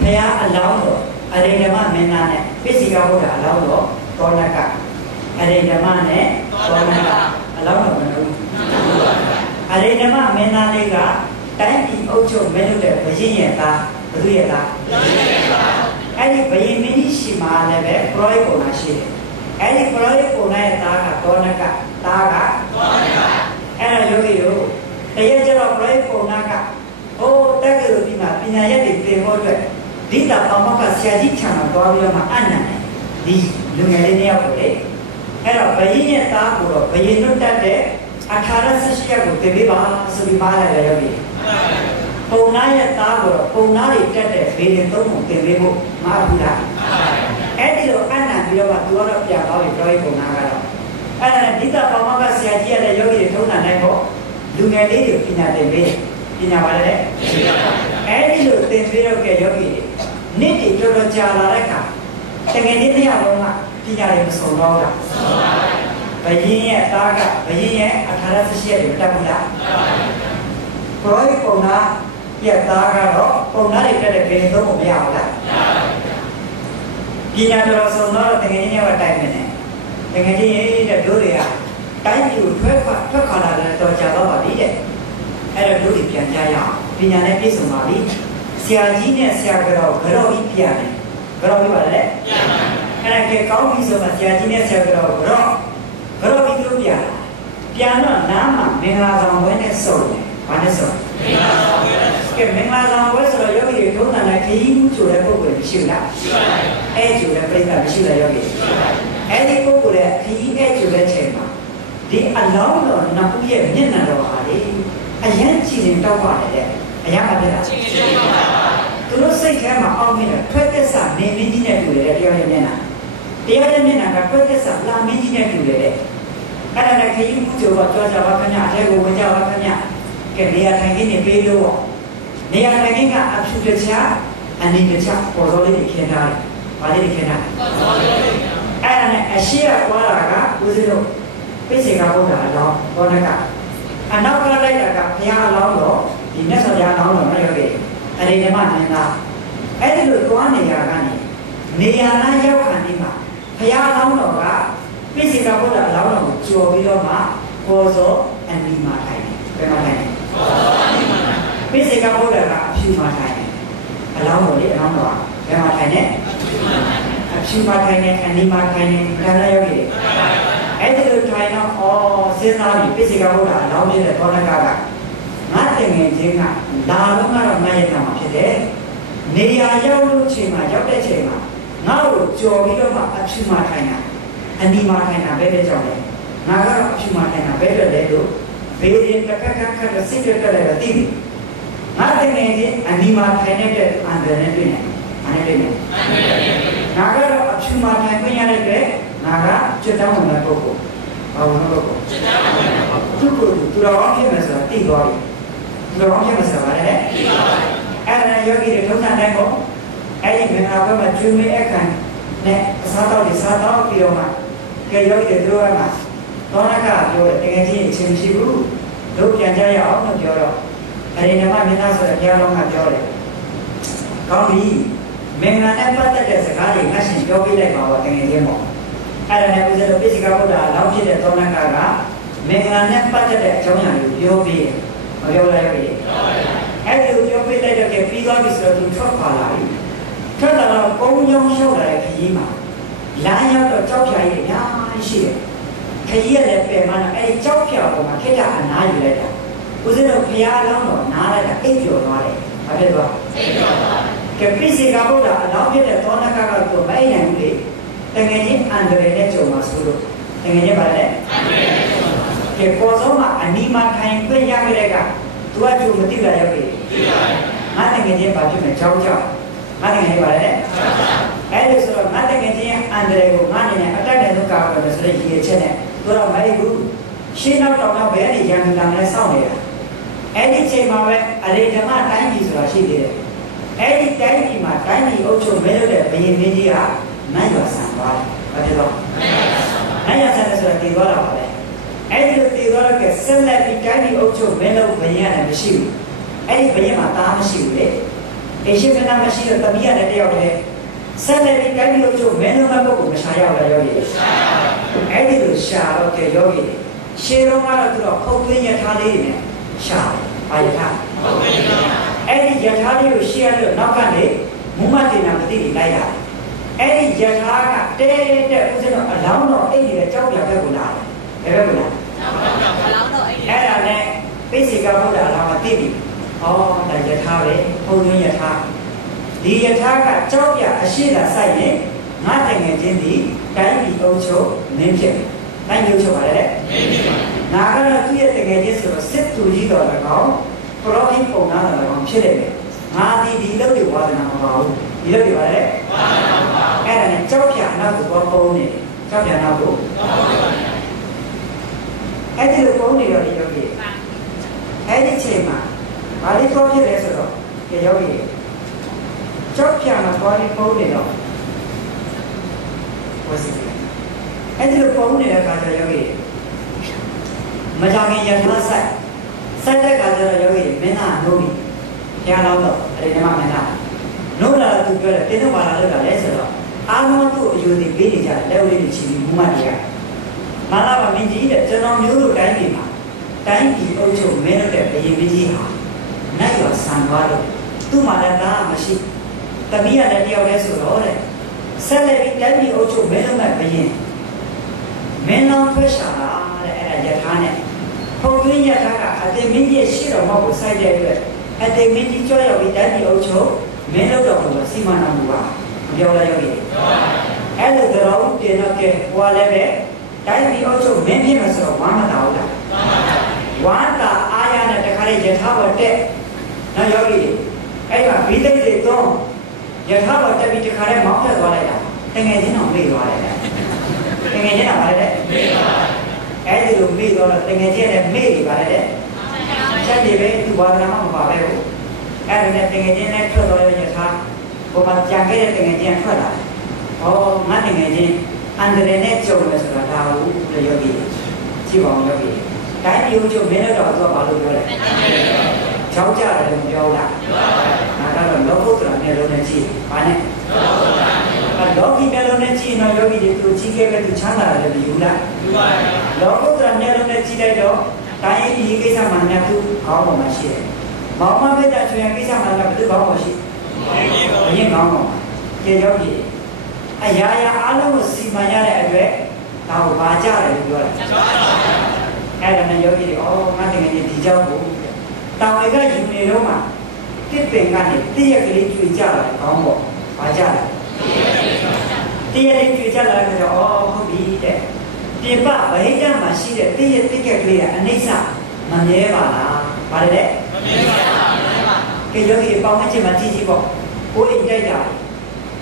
ဘုရားအလောင်းတော်အရိဓမ္မမင်းသားနဲ့ပိစိကဘုရားအလောင်းတော်တောနကအရိဓမ္မနဲ့တောနကအလောင်းတော်မလို့အရိဓမ္မမင်းသားလေးကတိုင်းပြည်အုပ်ချုပ်မဲလို့တဲ့ဘုရင်ရဲ့သားဘသူရဲ့သားအဲ့ဒီဘုရင်မင်းကြီးရှိမှလည်းပဲပရောဟိတ်ပုံနာရှိတယ်အဲ့ဒီပရောဟိတ်ပုံနာရဲ့သားကတောနကသားကတောနကအဲ့ဒါယောဂီတို့တကယ်ကျတော့ပရောဟိတ်ပုံနာကဟိုတက္ကသိုလ်ဒီမှာပညာရက်တွေသင်ဖို့အတွက်ဒီတာပေါင်းကဆရာကြီးချာမှာတွားပြီးတော့မှအနန္တဒီလူငယ်လေးတယောက်ကိုလေအဲ့တော့ဘယင်းရဲ့သားကိုတော့ဘယင်းတို့တက်တဲ့အခါရဆက်ရှိရက်ကိုတည်ပြီးပါဆိုပြီးပါလိုက်ရရောပြီပုံနာရဲ့သားကိုတော့ပုံနာတွေတက်တဲ့ဘေးရင်သုံးပုံတည်ပြီးဖို့မဟုတ်ဘူးလားအဲ့ဒီလိုအနန္တပြီးတော့သူကတော့ပြန်သွားပြီပြောရေးပုံနာကတော့အဲ့ဒါနဲ့ဒီတာပေါင်းကဆရာကြီးရဲ့ယောဂီတွေထုံးတာနိုင်ဖို့လူငယ်လေးတွေပညာသင်ပေးပညာပါလေအဲ့ဒီလိုသင်ပေးတော့ကယောဂီတွေနေ့တွေတော်တော်ကြာလာတဲ့အခါတကယ်နေ့တစ်ရက်လုံးကပညာတွေမဆုံးတော့ဘူးဘယင်းရဲ့သားကဘယင်းရဲ့အခါရဆရှိရဲ့တွေတက်ဘူးလားပရောဟိတ်ပုံနာရဲ့သားကတော့ပုံနာတွေတက်တဲ့ဘယ်သုံးဖို့မရဘူးလားပညာတော်ဆုံးတော့တကယ်ကြီးကတိုင်နေတယ်တကယ်ကြီးတဲ့တို့တွေကတိုင်းပြည်ကိုထွက်ခါလာတဲ့တော်ကြာတော့ပါပြီတဲ့အဲ့တော့တို့တွေပြန်ကြရအောင်ပညာနဲ့ပြည့်စုံပါပြီဆရာကြီးနဲ့ဆရာကတော့ဘယ်တော့ပြီးပြန်လဲဘယ်တော့ပြီးပါလဲပြန်ပါအဲ့ဒါကကောင်းပြီဆိုမှဆရာကြီးနဲ့ဆရာကတော့ဘယ်တော့ပြီးလို့ပြန်တော့နားမှာမင်္ဂလာဆောင်ဝဲနဲ့စုံတယ်ဘာနဲ့စုံမင်္ဂလာဆောင်ဝဲဆိုတော့ယောဂီတွေထုံးတာနဲ့ခရီးမှုဆိုတဲ့ပုဂ္ဂိုလ်မရှိဘူးလားရှိပါတယ်အဲ့ကျိုးတဲ့ပြိဿမရှိလားယောဂီရှိပါတယ်အဲ့ဒီပုဂ္ဂိုလ်ရဲ့ခရီးအဲ့ကျိုးတဲ့ချိန်မှာဒီအလောင်းတော်နှစ်ခုရဲ့မျက်နှာတော်ဟာလေအရန်ကြည်ရင်တောက်ပါတယ်တဲ့အရန်ပါဗျာကြည်ရင်တောက်ပါသူတို့စိတ်ထဲမှာအောင်းမိတယ်ထွက်သက်စာနေမင်းကြီးနဲ့တူတယ်တရားရဲ့မျက်နှာတရားရဲ့မျက်နှာကထွက်သက်စာလာမင်းကြီးနဲ့တူတယ်တဲ့အဲ့ဒါနဲ့ခရီးမှုကျော်တော့ကြောကြပါခင်ဗျအထဲကိုဝင်ကြပါခင်ဗျကဲနေရာထိုင်ခင်းနေပေးလို့နေရာထိုင်ခင်းကအဖြူတခြားအနေတခြားပေါ်တော်လေးခင်းထားတယ်ဘာလေးခင်းထားပေါ်တော်လေးအဲ့ဒါနဲ့အရှိရပွားတာကဦးဇင်းတို့ပိစိကဘုရားအလောင်းဘောနကအနောက်ကလိုက်တာကဘုရားအလောင်းတော့ဒီမြတ်စွာဘုရားအလောင်းတော့မရောက်ခဲ့အရိဓမ္မနင်းသားအဲ့ဒီလိုသွားနေရကနေနေရာနာရောက်ခံနေမှာဘုရားအလောင်းတော်ကပိစိကဘုရားအလောင်းတော်ကိုကြော်ပြီးတော့မှပေါ်စောအနိမာထိုင်တယ်ဘယ်မှာထိုင်လဲပေါ်စောအနိမာပိစိကဘုရားကအဖြူမှာထိုင်တယ်အလောင်းတော်လေးအလောင်းတော်ကဘယ်မှာထိုင်လဲအဖြူမှာထိုင်တယ်အနိမာထိုင်တယ်ဘယ်လာရောက်ခဲ့အဲ့ဒီလိုထိုင်တော့စဉ်းစားပြီးပိစိကဘုရားအလောင်းလေးတဲ့သောဏကငါတင်ငယ်ချင်းကလာတော့ကတော့ငါရဲ့နာမှာဖြစ်တယ်နေရာရောက်လို့ချိန်မှာရောက်တဲ့ချိန်မှာငါ့ကိုကြော်ပြီးတော့မှအဖြူမှာထိုင်တာအနီမှာထိုင်တာပဲတဲ့ကြောင့်လေငါကတော့အဖြူမှာထိုင်တာပဲတဲ့လေလို့ဘေးရင်တစ်ခါခါစိတ်တက်တယ်လည်းသိပြီငါတင်ငယ်ချင်းအနီမှာထိုင်တဲ့အန္တရာယ်နဲ့တွေ့နေအဲ့ဒါနဲ့ငါကတော့အဖြူမှာထိုင်ခွင့်ရတဲ့အတွက်ငါကကျွတ်တောင်းဝင်တဲ့ပုဂ္ဂိုလ်ဘာဝင်လို့ပုဂ္ဂိုလ်ကျွတ်တောင်းဝင်တဲ့ပုဂ္ဂိုလ်သူတော်ကောင်းဖြစ်မယ်ဆိုတာသိသွားပြီသူတော်ကောင်းဖြစ်မယ်ဆိုတာလည်းသိသွားပြီအဲ့ဒါယောဂီတွေထုံးတဲ့တိုင်းပေါ့အဲ့ဒီမင်္ဂလာပွဲမှာကျွေးမွေးအခမ်းနဲ့အစားတောက်ပြီးစားတောက်ပြီးတော့မှကဲယောဂီတွေတို့ကမှသောဏကပြောတယ်တကယ်ကြီးအချင်းရှိဘူးတို့ပြန်ကြရအောင်လို့ပြောတော့အရိဓမ္မမင်းသားဆိုတဲ့ဘုရားတော်ကပြောတယ်ကောင်းပြီမင်္ဂလာနဲ့ပတ်သက်တဲ့စကားတွေငါရှင်ပြောပြလိုက်ပါတော့တကယ်ကြီးပေါ့အဲ့ဒါနဲ့ဦးဇင်းတို့ပိစိကဘုရားအလောင်းဖြစ်တဲ့သောဏကမင်္ဂလာနဲ့ပတ်သက်တဲ့အကြောင်းအရာကိုပြောပြတယ်မပြောလိုက်ဘူးအဲ့ဒီလိုပြောပြလိုက်တော့ပြီးသွားပြီဆိုတော့သူထွက်ခွာလာပြီထွက်လာတော့ပုံရောင်းလျှောက်လာတဲ့ခရီးမှာလမ်းရောက်တော့ကြောက်ဖြာကြီးအများကြီးရှိတယ်ခရီးရလည်းပယ်မှန်းအဲ့ဒီကြောက်ဖြာပေါ်မှာခိတ္တအနားယူလိုက်တာဦးဇင်းတို့ဘုရားအလောင်းတော်နားလိုက်တာအိပ်ပျော်သွားတယ်ဘာဖြစ်သွားအိပ်ပျော်သွားကဲပိစိကဘုရားအလောင်းဖြစ်တဲ့သောဏကကတော့မအိပ်နိုင်ဘူးလေတကယ်ချင်းအန္တရာယ်နဲ့ကြုံမှာဆိုလို့တကယ်ချင်းပါလေအန္တရာယ်နဲ့ကြုံမှာကဲပေါ်ဆုံးမှာအနီမှာထိုင်ခွင့်ရခဲ့တဲ့ကသူကကြုံမသိလာရောက်ပြီသိပါတယ်ငါတကယ်ချင်းပါဖြစ်မယ်ကြောက်ငါတကယ်ပါလေ အဲ့ဒီဆိုတော့ငါတကယ်ချင်းအန်ဒရယ်ကိုငါအနေနဲ့အတက်နဲ့တော့ကာကွယ်မယ်ဆိုတဲ့ရည်ရွယ်ချက်နဲ့တို့တော့မဟုတ်ဘူးရှင်းနောက်တော့ဘယ်အနေရန်လာလဲစောင့်နေတာအဲ့ဒီချိန်မှာပဲအရေဓမ္မတိုင်းပြည်ဆိုတာရှိသေးတယ်အဲ့ဒီတိုင်းပြည်မှာတိုင်းပြည်အုပ်ချုပ်မဲလို့တဲ့ဘယင်မင်းကြီးကနိုင်ရဆန်သွားတယ်ဘာဖြစ်လို့နိုင်ရဆန်တယ်ဆိုတာတည်သွားတာပါပဲအဲ့ဒီလိုတည်သွားတော့ကဆက်လက်ပြီးတိုင်းပြည်အုပ်ချုပ်မဲလို့ဘယင်ရတယ်မရှိဘူးအဲ့ဒီဘယင်မှာသားမရှိဘူးလေအရှင်ကနာမရှိတော့တမီးရတယ်တယောက်တည်းဆက်လက်ပြီးတိုင်းပြည်အုပ်ချုပ်မဲလို့မပုဂ္ဂိုလ်မရှာရောက်လာရောကြီးအဲ့ဒီလိုရှာတော့ကရောကြီးရှင်းတော့ကတော့သူတော့ခုတ်သွင်းရထားလေးတွေနဲ့ရှာပါရထားအဲ့ဒီရထားလေးကိုရှင်းရလို့နောက်ကနေမူမတင်တာမသိနေလိုက်ရတယ်အဲ့ဒီရထားကတဲတဲ့ဦးဇင်းတော့အလောင်းတော့အိတ်နေတဲ့ကြောက်ပြဘက်ကိုလာတယ်ဘယ်ဘက်ကိုလာအလောင်းတော့အိတ်အဲ့ဒါနဲ့ပိစိကဘုရားအလောင်းကသိပြီဩဒါရထားပဲခုတ်သွင်းရထားဒီယထာကကြောက်ပြအရှိတာဆိုင်ရင်ငါတငယ်ချင်းဒီတိုင်းပြည်အုပ်ချုပ်နင်းဖြစ်တိုင်းပြည်အုပ်ချုပ်ပါလေငါကတော့သူ့ရဲ့တငယ်ချင်းဆိုတော့စစ်သူကြီးတော်လည်းကောင်းပရောဟိတ်ပုံနာတော်လည်းကောင်းဖြစ်နေတယ်ငါဒီလုပ်တွေဝါဒနာမပါဘူးဒီလုပ်တွေပါလေဝါဒနာမပါဘူးအဲ့ဒါနဲ့ကြောက်ပြနောက်ကိုပုံနေကြောက်ပြနောက်ကိုအဲ့ဒီလိုပုံနေတော့ဒီယောဂီအဲ့ဒီချိန်မှာဘာလို့ပြောဖြစ်လဲဆိုတော့ဒီယောဂီကြောက်ပြမှာပေါ်နေပုံနေတော့ဝစီအဲ့ဒီလိုပုံနေတဲ့အခါကျယောဂီမကြခင်ရထားဆက်တဲ့အခါကျတော့ယောဂီမင်းသားနှုတ်ပြီးကြားတော့အဲ့ဒီမှာမင်းသားနှုတ်လာသူပြောတယ်တင်းတော့ပါလာလို့ကလည်းဆိုတော့အာမောသူ့အယူတွေပေးနေကြတယ်လက်ဝဲတွေချီပြီးဘုမတရားမလာပါမင်းကြီးတဲ့ကျွန်တော်မျိုးတို့တိုင်းပြည်မှာတိုင်းပြည်အုပ်ချုပ်မင်းတို့တဲ့ဘယင်မင်းကြီးဟာနိုင်ရဆန်သွားတော့သူ့မှာလည်းသားမရှိတမီးရတဲ့တယောက်တည်းဆိုတော့တဲ့ဆက်လက်ပြီးတိုင်းပြည်အုပ်ချုပ်မင်းတို့မဲ့ဘယင်မင်းတော်ထွက်ရှာတာတဲ့အဲ့ဒါယထာနဲ့ပုံသွင်းယထာကအတေမင်းကြီးရှိတော်မောက်ကိုစိုက်တဲ့အတွက်အတေမင်းကြီးကြောက်ရောက်ပြီးတိုင်းပြည်အုပ်ချုပ်မင်းတို့တော်ကိုစီမံတော်မူပါပြောလိုက်ရောက်ပြီအဲ့လိုတော်တင်တော့ကဲဟွာလည်းပဲတိုင်းပြည်အုပ်ချုပ်မင်းဖြစ်မှာဆိုတော့ဝမ်းမသာဘူးလားဝမ်းသာအားရနဲ့တခါလေယထာပေါ်တက်နော်ယောဂီအဲ့ကဘိသိက်တွေတော့ယထာပေါ်တက်ပြီးတခါလေမောင်းထွက်သွားလိုက်တာတကယ်ချင်းတော့မေ့သွားတယ်တကယ်ချင်းတော့ဗါလေမေ့သွားအဲ့ဒီလိုမေ့တော့တကယ်ချင်းလည်းမေ့နေပါလေချက်တွေပဲသူဘာသာမှမပါပဲဘူးအဲ့ဒါနဲ့တကယ်ချင်းလည်းထွက်သွားရယထာဘုရားကြံခဲ့တဲ့တကယ်ချင်းထွက်လာဟောငါတကယ်ချင်းအန္တရာယ်နဲ့ကြုံမယ်ဆိုတာဒါဟုတ်လို့ယောဂီကြည့်ပါဦးယောဂီတိုင်းပြည်ချုပ်မင်းတို့တော့ဘာလို့ပြောလဲကြောက်ကြတယ်လို့ပြောလားငါကတော့လောကုတ္တရာနဲ့လုံးနဲ့ကြည့်ပါနဲ့လောကီနဲ့လုံးနဲ့ကြည့်တော့ယောဂီတွေသူကြည့်ခဲ့ပဲသူချမ်းသာတယ်လို့ယူလားယူပါတယ်လောကုတ္တရာနဲ့လုံးနဲ့ကြည့်လိုက်တော့တိုင်းပြည်ကိစ္စမှန်တယ်သူခေါင်းပေါ်မှာရှိတယ်မောင်မဘက်တဲ့ချွေကိစ္စမှန်တယ်ဘယ်သူခေါင်းပေါ်ရှိအရင်ခေါင်းပေါ်ကျေယောဂီအရာရာအားလုံးကိုစီမံရတဲ့အတွက်ဒါကိုဘာကြတယ်လို့ပြောတာအဲ့ဒါနဲ့ယောဂီတွေငါတကယ်ဒီကြောက်ကိုတောင်ဝေကယူနေတော့မှတစ်ပင်ကနေတည့်ရက်ကလေးကျွေကြလာတယ်ခေါင်းပေါ်ဘာကြလဲတည့်ရက်လေးကျွေကြလာတယ်ဆိုတော့ဟုတ်ပြီတဲ့ပြင်ပဗဟိတမှာရှိတဲ့တည့်ရက်တစ်ကက်ကလေးကအနိစ္စမမြဲပါလားဘာလဲတဲ့မမြဲပါဘူးကဲယောဂီပေါင်းမချင်မှကြည့်ကြည့်ပေါ့ကိုယ်အိမ်ကြိုက်တာ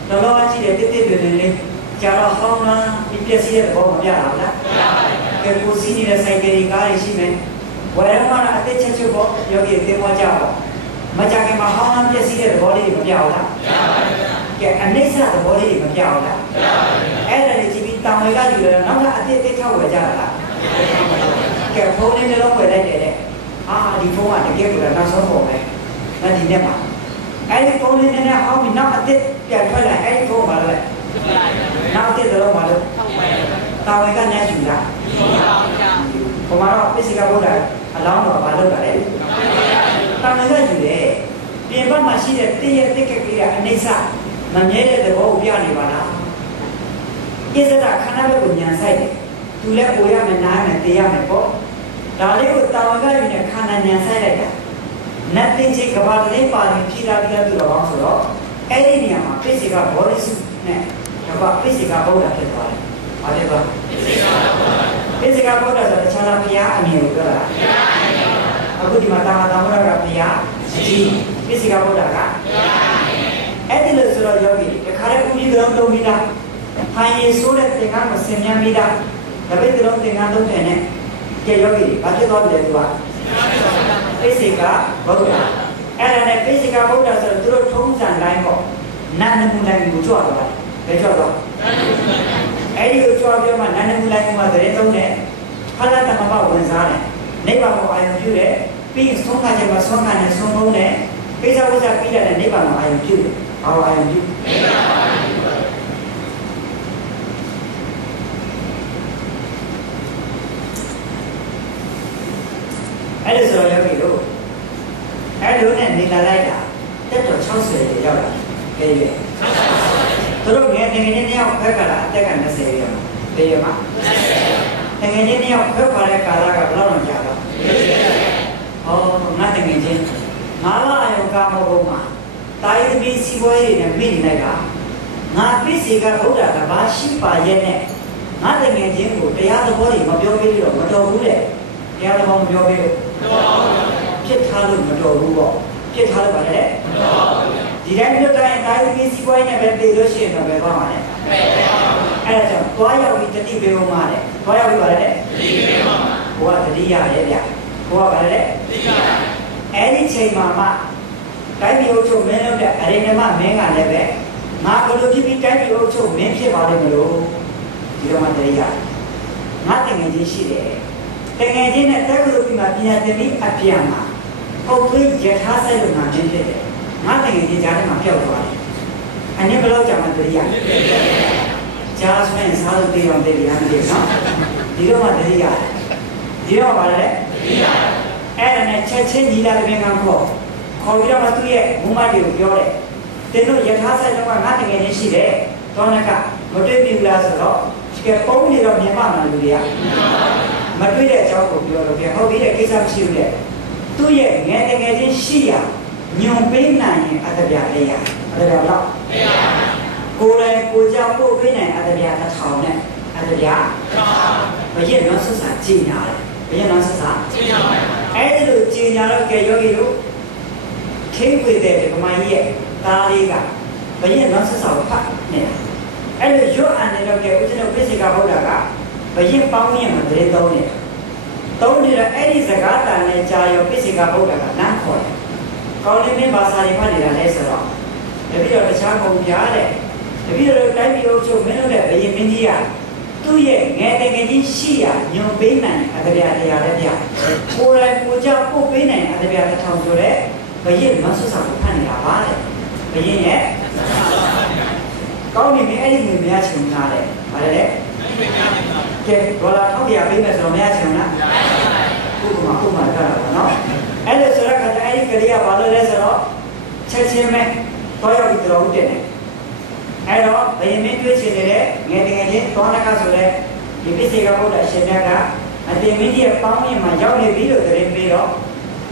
လောလောကြည့်တဲ့တစ်တွေလေးကြာတော့ဟောင်းလားဒီပျက်စီးတဲ့ဘောမပြတာလားမပြပါဘူးကဲကိုစီးနေတဲ့ဆိုင်ကယ်ကားတွေရှိမယ်ဝယ်ရမှာအသက်ချက်ချုပ်ပေါ့ယောဂီသင်္ဘောကြပေါ့မကြခင်မှာဟောင်းလားပျက်စီးတဲ့ဘောလေးတွေမပြဘူးလားမပြပါဘူးကဲအနိစ္စသဘောလေးတွေမပြဘူးလားမပြပါဘူးအဲ့ဒါတွေကြည့်ပြီးတောင်တွေကယူတယ်နောက်ကအသက်သိထောက်ဝယ်ကြတာလားကဲဖုန်းလေးတစ်လုံးဝယ်လိုက်တယ်တဲ့ဒီဖုန်းကတကယ်ကိုနောက်ဆုံးပုံပဲဒါဒီနေ့မှာအဲ့ဒီဖုန်းလေးနဲ့ဟောင်းပြီးနောက်အသက်ပြန်ထွက်လာအဲ့ဒီဖုန်းပါလဲနောက်တဲ့တော့ဘာလို့တာဝေကညာယူလားဘုမာတော့ပိစိကဘုရားအလောင်းတော်ဘာလုပ်တာလဲတာဝေကယူတယ်ပြင်ပမှာရှိတဲ့တည့်ရဲ့တက်ကလေးကအနိစ္စမမြဲတဲ့သဘောကိုပြနေပါလားကိစ္စတာခန္ဓာဘက်ကိုညာဆိုင်တယ်သူလည်းပိုရမယ်နားမယ်သိရမယ်ပေါ့ဒါလေးကိုတာဝေကယူနေခန္ဓာညာဆိုင်လိုက်တာနတ်တင်ချေကဘာလေးပါရင်ဖြီးလာပြီးတော့ပြောဆိုတော့အဲ့ဒီနေရာမှာပိစိကဘောရိစုနဲ့ဒါကပိစိကဘုရားဖြစ်သွားတယ်။ဘာလဲပါပိစိကဘုရားဆိုတဲ့ခြားလားဘုရားအမြင်ကိုပြောတာ။အခုဒီမှာတာမတာဘုရားကဘုရားအကြီးပိစိကဘုရားကဘုရားအမြင် အဲ့ဒီလိုဆိုတော့ယောဂီတခါတည်းဦးကြီးကတော့တုံးပြီးသားဖိုင်ရည်ဆိုးတဲ့သင်္ကန်းမစင်မြန်းပြီးသားတပိတ်ကတော့သင်္ကန်းသုံးတယ်နဲ့ကျေယောဂီဘာဖြစ်သွားပြီလဲသူကပိစိကဗုဒ္ဓအဲ့ဒါနဲ့ပိစိကဗုဒ္ဓဆိုတော့သူတို့ထုံးစံတိုင်းပေါ့နာနမူလိုက်ကိုကြွသွားတယ်ဘယ်ကြွသွားအဲ့ဒီကိုကြွပြီးမှနာနမူလိုက်မှာတရင်သုံးတယ်ဖလားတမဘဝင်စားတယ်နိဗ္ဗာန်ကိုအာရုံပြုတယ်ပြီးဆုံးခါချက်မှာဆုံးခါနဲ့ဆုံးဆုံးတယ်ပိဿဝိဇ္ဇပြီးတဲ့နိဗ္ဗာန်ကိုအာရုံပြုတယ်ဘာအာရုံပြုအဲ့ဒါဆိုယောဂီတို့အဲ့လိုနဲ့နေလာလိုက်တာတက်တော့60ရောက်လာကြည့်ရဲ့သူတို့ငယ်ငယ်ချင်းတယောက်ဖက်ကလာအသက်က20ရောက်တည်ရမှာငယ်ငယ်ချင်းတယောက်ဖက်ပါတဲ့ကာလကဘယ်လောက်လောက်ကြာတော့ငါတငယ်ချင်းငါလာအယုံကာမဘုံမှာတာယသမီးစီပွဲတွေနဲ့မိနေလိုက်တာငါပိစိကဗုဒ္ဓကဘာရှိပါရဲ့နဲ့ငါတငယ်ချင်းကိုတရားသဘောတွေမပြောပြီးတော့မတော်ဘူးတဲ့တရားသဘောမပြောပြီးပြစ်ထားလို့မတော်ဘူးပေါ့ပြစ်ထားလို့ပါတယ်မတော်ဘူးဒီတိုင်းမျိုးတိုင်းတာယသမီးစီပွဲနဲ့ပဲတည်လို့ရှိရင်တော့ပဲသွားမှာလေအဲ့ဒါကြောင့်သွားရောက်ပြီးတတိပေအောင်မှာလေသွားရောက်ပြီးပါတယ်တတိပေအောင်မှာဘုရားတတိယရဲ့ဗျဘုရားပါတယ်တတိယအဲ့ဒီချိန်မှာမှတိုင်းပြည်အုပ်ချုပ်မင်းလုပ်တဲ့အရိဏမမင်းကလည်းပဲငါဘယ်လိုဖြစ်ပြီးတိုင်းပြည်အုပ်ချုပ်မင်းဖြစ်ပါလိမ့်မလို့ဒီတော့မှတရိယာငါတငယ်ချင်းရှိတယ်တငယ်ချင်းနဲ့တက္ကသိုလ်ပြီးမှပညာသင်ပြီးအပြန်မှာပုတ်သွေးရထားဆိုင်လို့ငါမင်းဖြစ်တယ်ငါတငယ်ချင်းကြားထဲမှာပျောက်သွားတယ်အနည်းဘယ်လောက်ကြာမှတရိယာကြားဆွမ်းစားလို့တေးအောင်တေးရမ်းတယ်နော်ဒီတော့မှတရိယာဒီတော့ပါလေတရိယာအဲ့ဒါနဲ့ချက်ချင်းညီလာတဲ့ငါခေါ်ပြီးတော့မှသူ့ရဲ့ဘုမတွေကိုပြောတယ်တင်တို့ယထာဆိုင်တော့ငါတကယ်ချင်းရှိတယ်တောနကမတွေ့ပြီလားဆိုတော့ဒီကပုံးနေတော့မြန်မာမှာလူတွေကမတွေ့တဲ့အကြောင်းကိုပြောလို့ပြန်ဟုတ်ပြီတဲ့ကိစ္စမရှိဘူးတဲ့သူ့ရဲ့ငယ်တကယ်ချင်းရှိရညွန်ပေးနိုင်ရင်အတ္တပြလေးရအတ္တပြတော့ကိုယ်လည်းကိုကြောင့်ပို့ပေးနိုင်အတ္တပြ1000နဲ့အတ္တပြ1000ဘယ်ရဲ့တော့ဆက်စာကြည်ညာတယ်ဘယ်ရဲ့တော့ဆက်စာကြည်ညာတယ်အဲ့ဒီလိုကြည်ညာတော့ကဲယောဂီတို့ထိဝေတဲ့ဗမာကြီးရဲ့သားလေးကဘယ်ရဲ့နောက်ဆက်စာကိုဖတ်နေတာအဲ့လိုရွတ်အန်နေတော့ကဲဦးဇင်းတို့ပိစိကဗုဒ္ဓကဘယ်ရဲ့ပေါင်းရင်မလဲသုံးနေတာသုံးနေတာအဲ့ဒီစကားတန်နဲ့ကြာရောပိစိကဗုဒ္ဓကနန်းခေါ်တယ်ကောင်းလေးမင်းဘာသာတွေဖတ်နေတာလဲဆိုတော့တပည့်တော်တခြားကုန်ပြတဲ့တပည့်တော်တိုင်းပြည်အုပ်ချုပ်မင်းတို့ရဲ့ဘယ်ရဲ့မင်းကြီးကသူ့ရဲ့ငယ်တကယ်ကြီးရှိရညွန်ပေးနိုင်အတ္တပြတရားလည်းပြကိုယ်တိုင်ကိုကြောင့်ပို့ပေးနိုင်အတ္တပြ1000ဆိုတဲ့ဘယ်ရဲ့မဆဆာကိုဖတ်နေတာပါလေဘယ်ရဲ့ကောင်းနေပြီအဲ့ဒီငွေများချင်ထားတယ်ဗါလေကဲဒေါ်လာ1100ပေးမယ်ဆိုတော့များချင်လားခုမှကြတာပါနော်အဲ့ဒါဆိုတော့ခါကျအဲ့ဒီကလေးကဘာလို့လဲဆိုတော့ချက်ချင်းပဲတော့ရောက်ပြီးတော့ဦးတင်တယ်အဲ့တော့ဘယင်မင်းတွေ့ချင်နေတဲ့ငယ်တကယ်ချင်းတောနကဆိုတဲ့ဒီပိစိကဗုဒ္ဓရှင်မြတ်ကအတင်မင်းကြီးရဲ့ပေါင်းရင်မှာရောက်နေပြီလို့သတင်းပေးတော့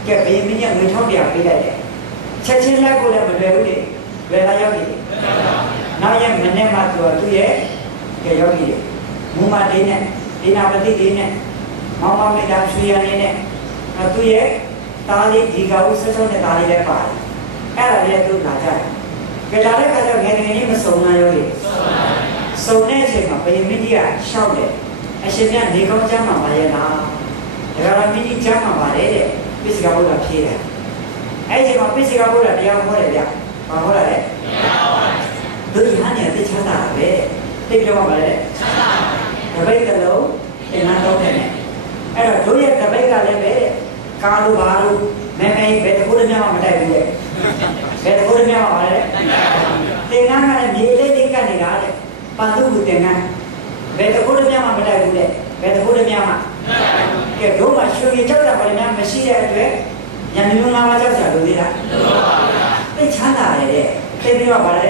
ကဲဘယင်မင်းကြီးငွေ1100ပေးလိုက်တယ်ချက်ချင်းလက်ကိုလည်းမလွယ်ဘူးလေလွယ်လာရောက်ပြီနောက်ရက်မနေ့မှသူရဲ့ကဲရောက်ပြီမူမတေးနဲ့ဒီနာပတိတေးနဲ့မောင်မောင်လေးတာဆွေရနေနဲ့သူရဲ့သားလေးဒီကောင်ဆက်တဲ့သားလေးလည်းပါတယ်အဲ့ဒါလေးသူလာကြတယ်ကဲလာတဲ့ခါကျငယ်ငယ်လေးမစုံနိုင်ရောလေစုံတဲ့အချိန်မှာဘယင်မင်းကြီးကရှောက်တယ်အရှင်မြတ်နေကောင်းချမ်းမှာပါရဲ့လားဒါကလည်းမင်းကြီးချမ်းမှာပါတယ်တဲ့ပိစိကဗုဒ္ဓဖြေတယ်အဲ့ဒီမှာပိစိကဗုဒ္ဓတရားဟောတယ်ဗျ။ဘာဟောတာလဲ။တရားဟောတယ်။တို့ဒီဟာနေသိချမ်းသာတာပဲ။သိပြောပါလေ။ချမ်းသာပါဘူး။တပိတ်ကလုံးသင်္ကန်းတော့တယ်။အဲ့တော့တို့ရဲ့တပိတ်ကလည်းပဲကာလိုဘာလို့မဲမဲဘယ်တခုတည်းမှမတိုက်ဘူးလေ။ဘယ်တခုတည်းမှမပါလေ။သင်္ကန်းကလည်းမြေလေးလေးကနေတာတဲ့။ပါဠိကိုသင်္ကန်းဘယ်တခုတည်းမှမတိုက်ဘူးလေ။ဘယ်တခုတည်းမှကဲတို့မှရွှေကြောက်တာပါလေများမရှိတဲ့အတွက်ညာမျိုး၅ပါးကြောက်ကြလို့သေးလားသိချမ်းသာတယ်တဲ့သိပြီးတော့ဗါလဲ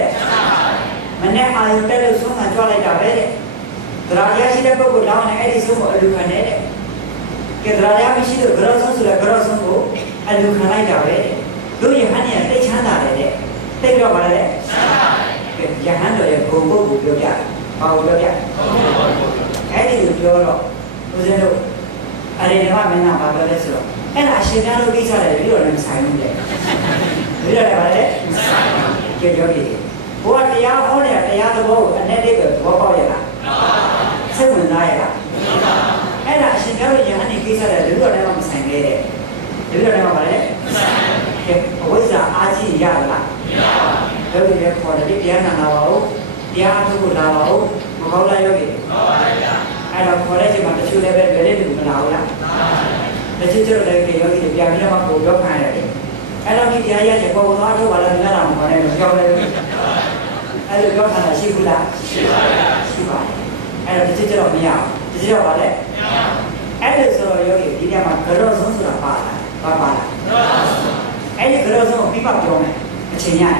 မနဲ့အာယုတက်လို့ဆုံးခံကြွလိုက်တာပဲတဲ့သရာရရှိတဲ့ပုဂ္ဂိုလ်လောင်းနေအဲ့ဒီဆုံးကိုအလူခံနေတဲ့ကဲသရာရမရှိလို့ဂရောဆုံးဆိုလည်းဂရောဆုံးကိုအလူခံလိုက်တာပဲတဲ့တို့ယဟန်เนี่ยသိချမ်းသာတယ်တဲ့သိပြီးတော့ဗါလဲချမ်းသာတယ်ကဲယဟန်တော်ရဲ့ဘုံပုဂ္ဂိုလ်ပြောပြဘာကိုပြောပြအဲ့ဒီလိုပြောတော့ဦးဇင်းတို့အရေဓမ္မမင်းသားဘာပြောလဲဆိုတော့အဲ့ဒါအရှင်များတို့ကိစ္စတွေပြီးတော့လည်းမဆိုင်ဘူးလေပြီးတော့လည်းဗါလဲမဆိုင်ပါဘူး ကျေကျော်ကြီးဘုရားတရားဟောတဲ့တရားသဘောကိုအနဲ့လေးပဲသဘောပေါက်ရလားစိတ်ဝင်စားရလားအဲ့ဒါအရှင်ဘုရားရဲ့ယဟန်ကိစ္စတဲ့လူတော်တိုင်းမှာမဆိုင်ခဲ့တဲ့လူတော်တိုင်းမှာဗါလဲကဲအဝိဇ္ဇာအာကြီးရလားမရပါဘူးတို့လည်းခေါ်တယ်တရားနာပါဦးတရားထုတ်ဖို့လာပါဦးမကောင်းလားယောဂီဟုတ်ပါဗျာအဲ့တော့ခေါ်တဲ့ချိန်မှာတချို့လည်းပဲလွယ်လေးတူမလာဘူးလားတချို့ကျတော့လည်းယောဂီတွေပြန်ပြီးတော့ပို့ပြောခိုင်းရတယ်အဲ့တော့ဒီတရားရတဲ့ပုံသွားထုတ်ပါလားငါတော့မခေါ်နဲ့ပြောလဲအဲ့လိုပြောခိုင်းတာရှိဘူးလားရှိပါဗျာရှိပါတယ်အဲ့တော့တချို့ကျတော့မရဘူးတချို့တော့ဗါလဲမရဘူးအဲ့လိုဆိုတော့ယောဂီဒီနေ့မှာကရောဆုံးဆိုတာပါလားပါလားအဲ့ဒီကရောဆုံးကိုပြီးမှပြောမယ်အချိန်ရရင်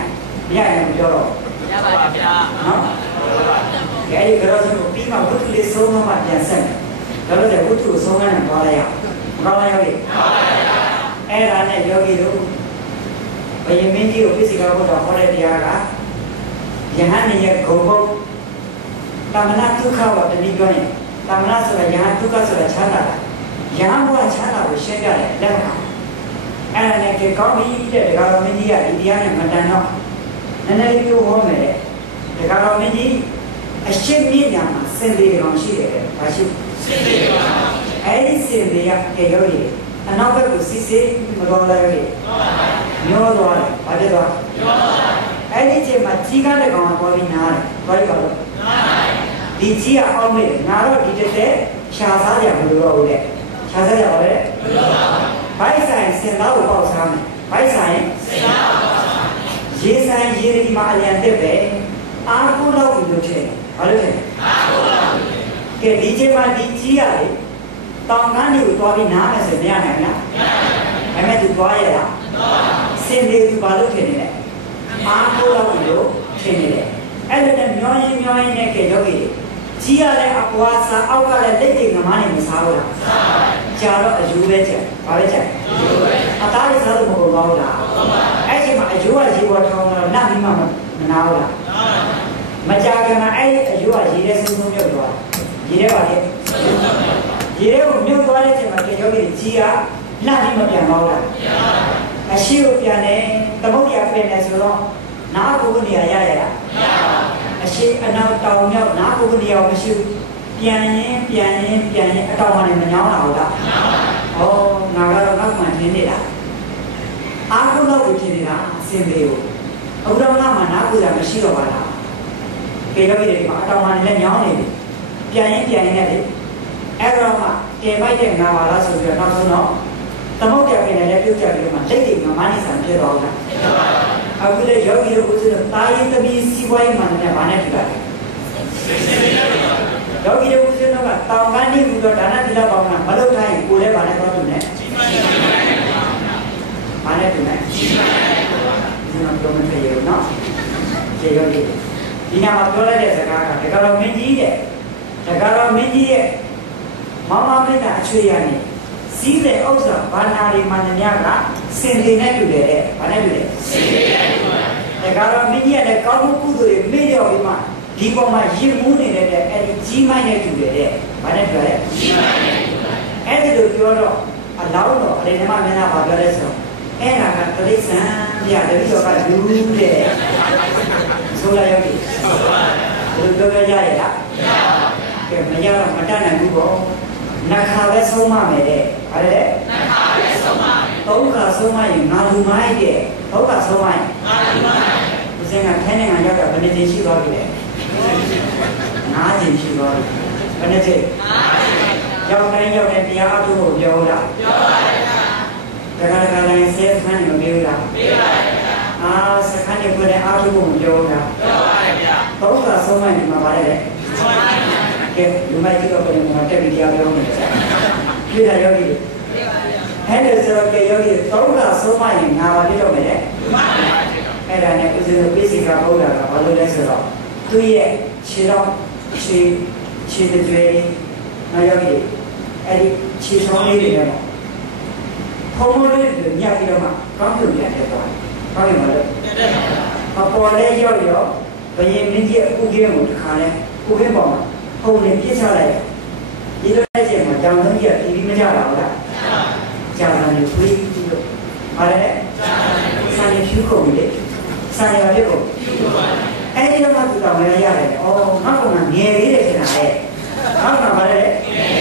မရရင်မပြောတော့ရပါပါဗျာနော်အဲ့ဒီကရောဆုံးကိုပြီးမှဝတ္ထုလေးဆုံးမှပြန်ဆက်မယ်ဒါလို့လေဝတ္ထုကိုဆုံးကနေသွားလိုက်ရအောင်မကောင်းလားယောဂီမှန်ပါဗျာအဲ့ဒါနဲ့ယောဂီတို့ဘယင်မင်းကြီးကိုပြည့်စည်ကားဖို့တော့ဟောတဲ့တရားကယဟန်ရဲ့ဂုံဘုတ်တမနာဒုက္ခဝတ္တနိပြောရင်တမနာဆိုတာယဟန်ဒုက္ခဆိုတာချမ်းသာတာယဟန်ဘုရားချမ်းသာကိုရှင်းပြတယ်လက်ခံအဲ့ဒါနဲ့ကောင်းပြီတဲ့ဒကာတော်မင်းကြီးကဒီတရားနဲ့မတန်တော့နည်းနည်းလေးပြောဟောမယ်ဒကာတော်မင်းကြီးအရှင်းမြင့်ညာမှာစင်သေးကောင်ရှိတယ်ဘာရှိစင်သေးပါအဲ့ဒီစင်သေးကကေရောကြီးအနောက်ဘက်ကိုစစ်စစ်မတော်လာရောကြီးမျောသွားတယ်ဘာဖြစ်သွားမျောသွားအဲ့ဒီချိန်မှာကြီးကားတဲ့ကောင်ကပေါ်ပြီးနားတယ်ဘာလို့လဲနားဒီကြီးကအောက်မေ့ငါတော့ဒီတဲ့ရှားစားကြမလို့တော့ဘူးတဲ့ရှားစားကြပါလေမလို့ပါဘူးဘိုက်ဆိုင်စင်သားကိုပေါက်စားမယ်ဘိုက်ဆိုင်စင်သားကိုပေါက်စားမယ်ရေဆိုင်ရေဒီမှာအလျံတက်ပဲအားကိုးတော့ဘူးလို့ထင်ဘာလို့ထင်အားကိုးတော့ဘူးကဲဒီချိန်မှာဒီကြီးရလေတောင်ကန်းတွေကိုသွားပြီးနားမယ်ဆိုမရနိုင်လားမရနိုင်ဘူးဒါပေမဲ့သူသွားရလားစင်လေးသူဘာလို့ထင်နေလဲအားကိုးတော့ဘူးလို့ထင်နေတယ်အဲ့ဒါနဲ့မျောရင်းနဲ့ကဲယောဂီကြီးရတဲ့အပွားစားအောက်ကလည်းလက်တွေငမားနေမစားဘူးလားစားပါဘူးကြာတော့အယူပဲကြာဘာပဲကြာအယူပဲအသားလေးစားလို့မဟုတ်ပါဘူးလားဟုတ်ပါဘူးအဲ့ဒီမှာအယူကရေပေါ်ထောင်းတော့နတ်မိမမနာဘူးလားမကြာခင်မှာအဲ့ဒီအယူကရေထဲဆုံးဆုံးမြုပ်သွားရေထဲပါလေရေထဲကိုမြုပ်သွားတဲ့ချိန်မှာကဲယောဂီကြီးကနတ်မိမပြန်ပါဘူးလားအရှိကိုပြန်တယ်သမုဒ္ဒရာပြန်တယ်ဆိုတော့နားကိုနေရာရရလားမရပါဘူးအရှိအနောက်တောင်မြောက်နားကိုနေရာမရှိဘူးပြန်ရင်အတောင်ကနေမညောင်းလာဘူးလားမညောင်းပါဘူးဩငါကတော့နောက်မှထင်းနေတာအားကိုတော့ထင်းနေတာအစင်လေးကိုအခုတော့ငါမှနားကိုရမရှိတော့ပါလားကေရောကြီးတွေမှာအတောင်ကနေလည်းညောင်းနေပြီပြန်ရင်နဲ့လေအဲ့တော့မှကေမိုက်တဲ့ငါပါလားဆိုပြီးတော့နောက်ဆုံးတော့သမုတ်တယ်ပြင်လည်းပြုတ်ကြပြီးတော့မှလက်တွေငမားနေဆန်ဖြစ်တော့လားဖြစ်ပါဘူးအခုလေယောဂီတို့ကိုဆိုတော့တာရင်သမီးစီးပွားရေးမှန်တယ်ဗာနဲ့တူတာယောဂီတို့ကိုဆိုတော့တောင်ကန်းနေပြီးတော့ဒါနသီလပေါင်းတာမလုပ်တိုင်းကိုလည်းဗာနဲ့တော့တူနေဗာနဲ့တူနေဒီမှာပြောမဖြစ်ရဘူးနော်ကျေယောဂီဒီညမှာပြောလိုက်တဲ့စကားကဒကာတော်မင်းကြီးရဲ့မောင်မမင်းကအချွေရနေစီးတဲ့ဥစ္စာဘာနာရီမှန်တယ်များကစင်တင်နဲ့တူတယ်တဲ့ဘာနဲ့တူလဲစင်တင်နဲ့တူတယ်ဒါကတော့မင်းကြီးကလည်းကောင်းမှုကုသိုလ်တွေမေ့ရောပြီးမှဒီပေါ်မှာရင်မူးနေတဲ့အဲ့ဒီကြီးမိုင်းနဲ့တူတယ်တဲ့ဘာနဲ့တူလဲကြီးမိုင်းနဲ့တူတယ်အဲ့ဒီလိုပြောတော့အလောင်းတော့အရင်ကမင်းသားဘာပြောလဲဆိုတော့အဲ့ဒါကတိစ္ဆာန်ပြတတိယောကလူတဲ့ဆိုလာရောဒီဘယ်လိုပြောကြရလားကဲမရတော့မတတ်နိုင်ဘူးပေါ့နခါပဲဆုံးမမယ်တဲ့ဟာလေနခါပဲဆုံးမမယ်သုံးခါဆုံးမရင်ငါလူမိုင်းတဲ့ဟုတ်ကဆုံးမရင်ငါလူမိုင်းဒီစင်ကထိုင်းနိုင်ငံရောက်တာဘယ်နှစ်ချိန်ရှိသွားပြီလဲ9ချိန်ရှိသွားပြီဘယ်နှစ်ချိန်9ချိန်ရောက်တိုင်းတရားအထုကိုပြောလားပြောပါတယ်ဗျာဒါကလည်းစေခန်းကိုပြောလားပြောပါတယ်ဗျာစခန်းကိုလည်းအထုကိုပြောလားပြောပါတယ်ဗျာသုံးခါဆုံးမရင်မှာပါတယ်ကဲလူမိုက်ကတော့ပြန်မှာတက်ပြီးတရားပြောနေတယ်ပြည့်တယ်ယောဂီအဲ့ဒါဆိုတော့ကဲယောဂီသုံးခါဆုံးမရင်ငါပါပြတော့မယ်တဲ့အဲ့ဒါနဲ့ဥစဉ်ပိစိကဘုရားကဘာလို့လဲဆိုတော့သူရဲ့ခြေတော်ခြေတွေနော်ယောဂီအဲ့ဒီခြေဆောင်လေးတွေနဲ့ဖုံးလေးတွေညှပ်ပြီးတော့မှကောင်းပြုတ်ပြန်တက်သွားကောင်းရင်မလို့အပေါ်လေးရောဘယင်မင်းကြီးအခုကင်းကိုတစ်ခါလဲကိုကင်းပေါ်မှာပုံနဲ့ပြစ်ချလိုက်ဒီလိုလိုက်ချိန်မှာကြောင်သုံးကြီးကတီးပြီးမကြပါဘူးလားကြောင်တယ်ခွေးပြီးတော့ဟာလေဆန်ရဖြူကုန်လေဆ ဆိုင်ရတဲ့ကိုအဲ့ဒီတော့မှသူတော်လည်းရတယ်။အော်နောက်ကငယ်လေးတယ်ထင်တာလေ။နောက်ကဘာလဲ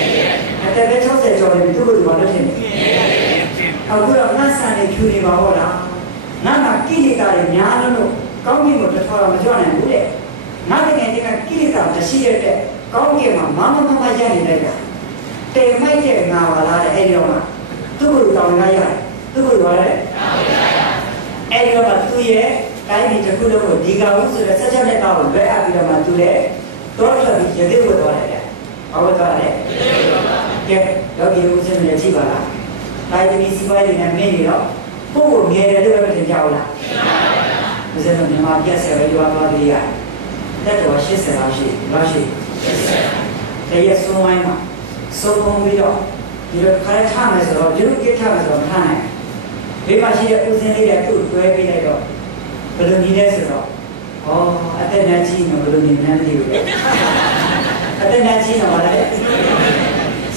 ။အသက်60ကျော်တယ်သူ့ကိုဘာလို့ထင်လဲ။အခုတော့ငါဆန်နေဖြူနေပါဟောလား။ငါကကိလေသာတွေများလို့ကောင်းကင်ကိုတစ်ထောင်မကြောက်နိုင်ဘူးတဲ့။ငါတကယ်တည်းကကိလေသာမရှိတဲ့ကောင်းကင်မှာမမရနေလိုက်တာ။တေမိုက်တဲ့ငါပါလားတဲ့အဲ့ဒီတော့မှသူ့ကိုတော်လည်းရတယ်။သူ့ကိုဘာလဲ။အဲ့ဒီတော့သူ့ရဲ့တိုင်းပြည်တစ်ခုလုံးကိုဒီကောင်ဆိုတဲ့ဆက်ချက်နဲ့တောင်းလွဲအပ်ပြီးတော့မှသူလည်းတော့ထွက်ပြီးရသေးဝင်သွားတယ်။ဘာလို့သွားလဲ။ကဲတော့ဒီဦးစင်းလည်းကြည့်ပါလား။တိုင်းပြည်စီးပွားရေးနဲ့မင်းနေတော့ကိုယ့်ကိုငယ်တယ်လို့ပဲထင်ကြဘူးလား။ဦးစင်းတို့မြန်မာပြက်ဆယ်ပဲရွာသွားသေးရတယ်။တက်တော်80လောက်ရှိလောက်ရှိ80တရက်ဆုံးဝိုင်းမှာဆုံးပုံပြီးတော့ဒီလိုခါရထားမယ်ဆိုတော့ဒီလိုကိထားမယ်ဆိုတော့မထားနိုင်ဘေးမှာရှိတဲ့ဦးစင်းလေးတွေသူ့တွဲပေးလိုက်တော့ဘယ်လိုနေလဲဆိုတော့ဩအသက်နဲ့ကြီးနေဘယ်လိုနေမှန်းမသိဘူးအသက်နဲ့ကြီးနေပါလေ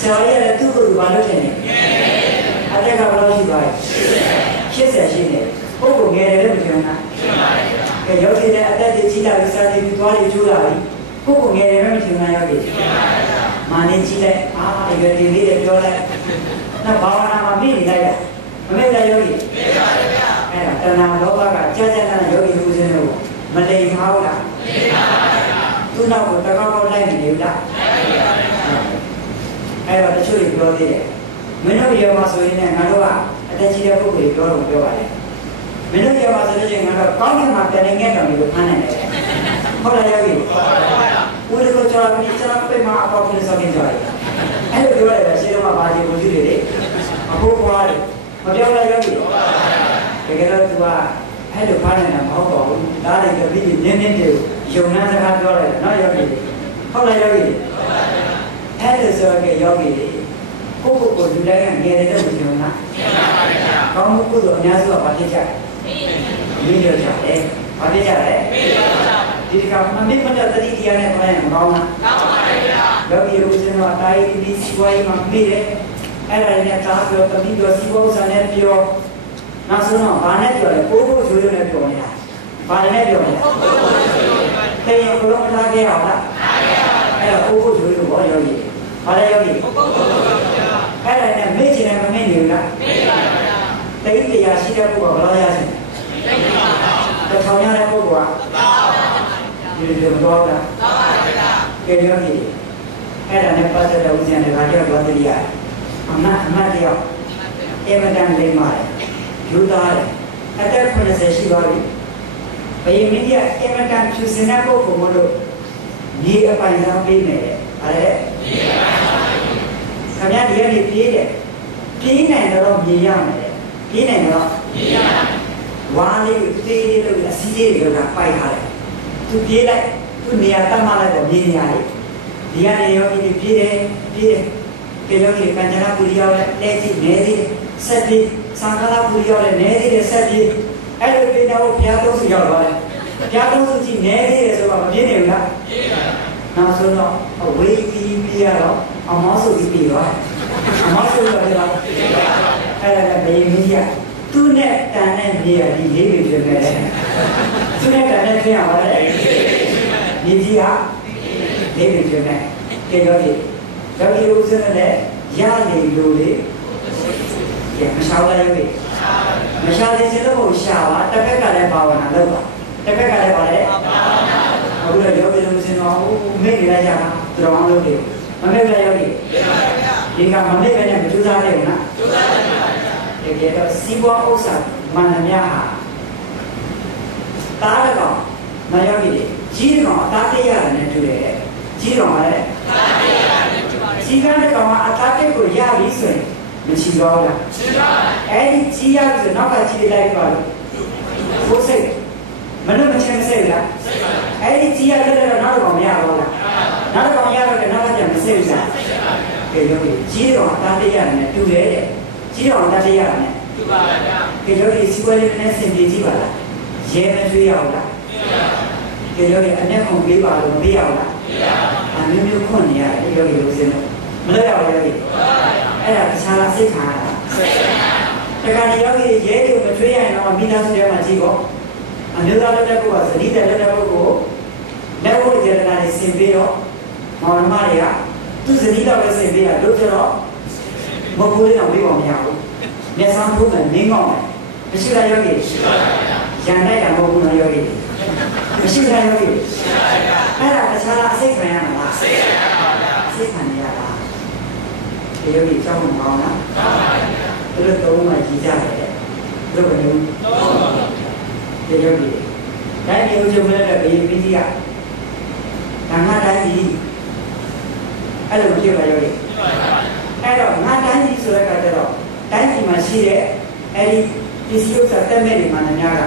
ဆရာကြီးလည်းသူ့ကိုဘာလို့ထင်လဲအသက်ကဘယ်လိုရှိသွားလဲ80ရှိနေပုဂ္ဂိုလ်ငယ်တယ်လည်းမထင်ဘူးလားကဲရောက်တဲ့အသက်ကြီးလာပြီးစားနေပြီးသွားပြီးကျိုးလာပြီပုဂ္ဂိုလ်ငယ်တယ်လည်းမထင်ဘူးလားရောက်ပြီမာနေကြီးလိုက်အာရွယ်လေးတွေပြောလိုက်နောက်ဘာဝနာမှာမိနေလိုက်တာမမေ့လိုက်ရောက်ပြီမေ့ပါတယ်ဗျာအဲ့ဒါတဏှာလောဘကကြာကြာနာယောဂီဦးဇင်းတို့မလိမ်ပါဘူးလားလိမ်ပါပါဗျာသူ့နောက်ကိုတကောက်ကောက်လိုက်နေဘူးလားလိုက်ပါဗျာအဲ့တော့တချို့တွေပြောသေးတယ်မင်းတို့ရောမှာဆိုရင်လည်းငါတို့ကအတက်ကြီးတဲ့ပုဂ္ဂိုလ်ပြောတော့ပြောပါလေမင်းတို့ရောမှာဆိုလို့ရှိရင်ငါတို့ကောင်းကင်မှာပြန်နေခဲ့တော်မျိုးဖမ်းနိုင်တယ်ဟုတ်လားယောဂီဟုတ်ပါဗျာဦးလေးကိုကြောက်ပြီးကျွန်တော်ပြမအပေါက်ကိုစောင့်နေကြတယ်အဲ့လိုပြောရတယ်ရှင်းတော့ဘာကြီးကိုကြည့်လေအခုပွားတယ်မပြောလိုက်ယောဂီဟုတ်ပါဗျာတကယ်တော့သူကအဲ့လိုဖမ်းနေတာမဟုတ်ပါဘူးဒါလည်းတပည့်နင်းနေတယ်ယုံနာစကားပြောလိုက်တယ်နော်ယောဂီဟုတ်လားယောဂီဟုတ်ပါဗျာအဲ့လိုဆိုတော့ယောဂီကိုယ့်ကိုယ်လူတိုင်းကငယ်တယ်လို့မပြောလားမှန်ပါဗျာကောင်းမှုကုသိုလ်အများစုကဘာဖြစ်ကြလဲမိရကြတယ်ဘာဖြစ်ကြလဲမိရကြဒီကောင်မမေ့မတတ်တတိတရားနဲ့ပြောရင်မကောင်းလားကောင်းပါဗျာယောဂီဦးဇင်းတို့အတိုင်းဒီစီဝိုင်းမှာမိတယ်အဲ့ဒါနဲ့တားပြောတတိတော်စီဝဥစ္စာနဲ့ပြောနောက်ဆုံးတော့ဘာနဲ့ပြောလဲပိုးဖို့ချိုးလို့နဲ့ပြောနေတာဘာနဲ့ပြောလဲတေရင်ဘလုံးထားခဲ့အောင်လားအဲ့တော့ပိုးဖို့ချိုးလို့ဘောယောဂီဘာလဲယောဂီအဲ့ဒါနဲ့မေ့ချင်တယ်မမေ့နေဘူးလားမေ့ပါဗျာတိတ်တရားရှိတဲ့ပုဂ္ဂိုလ်ကဘယ်လိုရရှိလဲတိတ်ပါဗျာတထောင်ရတဲ့ပုဂ္ဂိုလ်ကသာပါဗျာဒီလိုတော့လားသာပါဗျာကဲယောဂီအဲ့ဒါနဲ့ပတ်သက်တဲ့ဥစ္စာတွေကကြောက်သွားတည်းရအမတ်တယောက်အမတန်လေးမာတယ်ယူသားတယ်အသက်80ရှိသွားပြီဘယင်းမင်းကြီးအမတန်ဖြူစင်တဲ့ပုဂ္ဂိုလ်မလို့ဒီအပိုင်သားပေးနေတယ်ဟာလေဒီအပိုင်သားခင်ဗျားဒီကနေပြေးတယ်ပြေးနိုင်တော့မြေရမယ်ပြေးနိုင်တော့မြေရဝါလေးကိုသေးသေးလို့အစည်းလေးတွေကပိုက်ထားတယ်သူပြေးလိုက်သူနေရာတတ်မှလိုက်တော့မြေနေရာလေးဒီကနေရောဒီပြေးတယ်ပြေးတယ်ကေလောကြီးကံကြနာပူရီရောက်လက်ကြည့်နေသေးဆက်ပြီးသံဃာလာပူရီရောက်နေသေးတယ်ဆက်ပြီးအဲ့လိုပြေးတော့ဘုရားသုံးစုရောက်သွားတယ်ဘုရားသုံးစုကြည့်နေသေးတယ်ဆိုတော့မပြေးနေဘူးလားပြေးပါနောက်ဆုံးတော့အဝေးကြီးပြေးရတော့အမောဆိုပြီးပြေးသွားအမောဆိုတော့ပြေးသွားအဲ့ဒါကဘယင်းကြီးကသူနဲ့တန်နဲ့မြေရဒီလေးတွေဖြစ်နေတယ်သူနဲ့တန်နဲ့ပြင်ရပါလေမြေကြီးကလေးတွေဖြစ်နေကေတော့ဒီယောဂီဥစ္စာနဲ့ရနေလို့လေမရှားလိုက်ပြီမရှားသေးချင်လို့ရှာပါတစ်ဖက်ကလည်းဘာဝနာလုပ်ပါတစ်ဖက်ကလည်းပါလေအခုလည်းယောဂီဥစ္စာတော့မိနေလိုက်ကြတာသူတော်အောင်လုပ်တယ်မမိလည်းယောဂီဒီကမမိပဲနဲ့မကြိုးစားနိုင်ဘူးနော်ကြိုးစားနိုင်ပါဗျာတကယ်တော့စီးပွားဥစ္စာမှန်သမျှဟာတားတဲ့ကောင်မယောဂီကြီးတဲ့ကောင်အသားတရရတယ်နဲ့တူတယ်ကြီးတော်ကလည်းအသားတရရတယ်တူပါတယ်ကြီးတဲ့ကောင်ကအသားတက်ကိုရပြီဆိုရင်မချီတော့ဘူးလားချီပါအဲ့ဒီကြီးရပြီဆိုနောက်ကကြီးလိုက်ပါလို့ဘိုးစိတ်မနှမချင်းမစိတ်လားစိတ်ပါအဲ့ဒီကြီးရတယ်တော့နောက်တော့မရတော့လားနောက်တော့ရတော့လည်းနောက်ကကျမစိတ်ဘူးလားစိတ်ပါကဲလို့ကြီးတော်အသားတရရတယ်နဲ့တူတယ်တဲ့ကြီးတော်အသားတရရတယ်နဲ့တူပါဗျာကဲလို့စီပွဲလေးနဲ့ဆင်ပြေကြည့်ပါလားရဲမတွေ့ရဘူးလားကဲလို့အနဲ့ခုံပေးပါလို့မပေးရဘူးလားအမျိုးမျိုးခွင့်နေရတယ်ယောဂီလို့စင်းတော့မလုပ်ရဘူးယောဂီအဲ့ဒါတခြားလားစိတ်ခံရတာတခါတည်းယောဂီရဲတွေကိုမထွေးရရင်တော့မိသားစုထဲမှာကြည့်ပေါ့ အမျိုးသားလက်ထက်ကဇနီးတဲ့လက်ထက်ကိုလက်ဝတ်ကြရတာနဲ့ဆင်ပြီးတော့မောင်နှမတွေကသူဇနီးတော့ပဲဆင်ပြီးတာလို့ဆိုတော့မဟုတ်ဘူးတော့မေးပါမရဘူးမျက်စောင်းထိုးမယ်နင်းကောင်းမယ်မရှိလားယောဂီရှိပါဗျာရန်တိုက်တာမဟုတ်ဘူးနော်ယောဂီမရှိလားယောဂီရှိပါဗျာအဲ့ဒါတခြားအစိတ်ခံရမှာလားစိတ်ခံရပါဗျာစိတ်ခံရတာဒီယောဂီကြောက်မှာမလားကြောက်ပါဗျာသူတို့သုံးမှကြီးကြတယ်တို့ကလည်းသုံးပါဗျာဒီယောဂီတိုင်းပြည်ဦးချုပ်မဲ့တဲ့ဘီပီကြီးကငါတိုင်းပြည်အဲ့လိုဖြစ်ပါယောဂီအဲ့တော့ငါတိုင်းပြည်ဆိုတဲ့အခါကျတော့တိုင်းပြည်မှာရှိတဲ့အဲ့ဒီပစ္စည်းဥစ္စာတက်မဲ့တွေမှာများက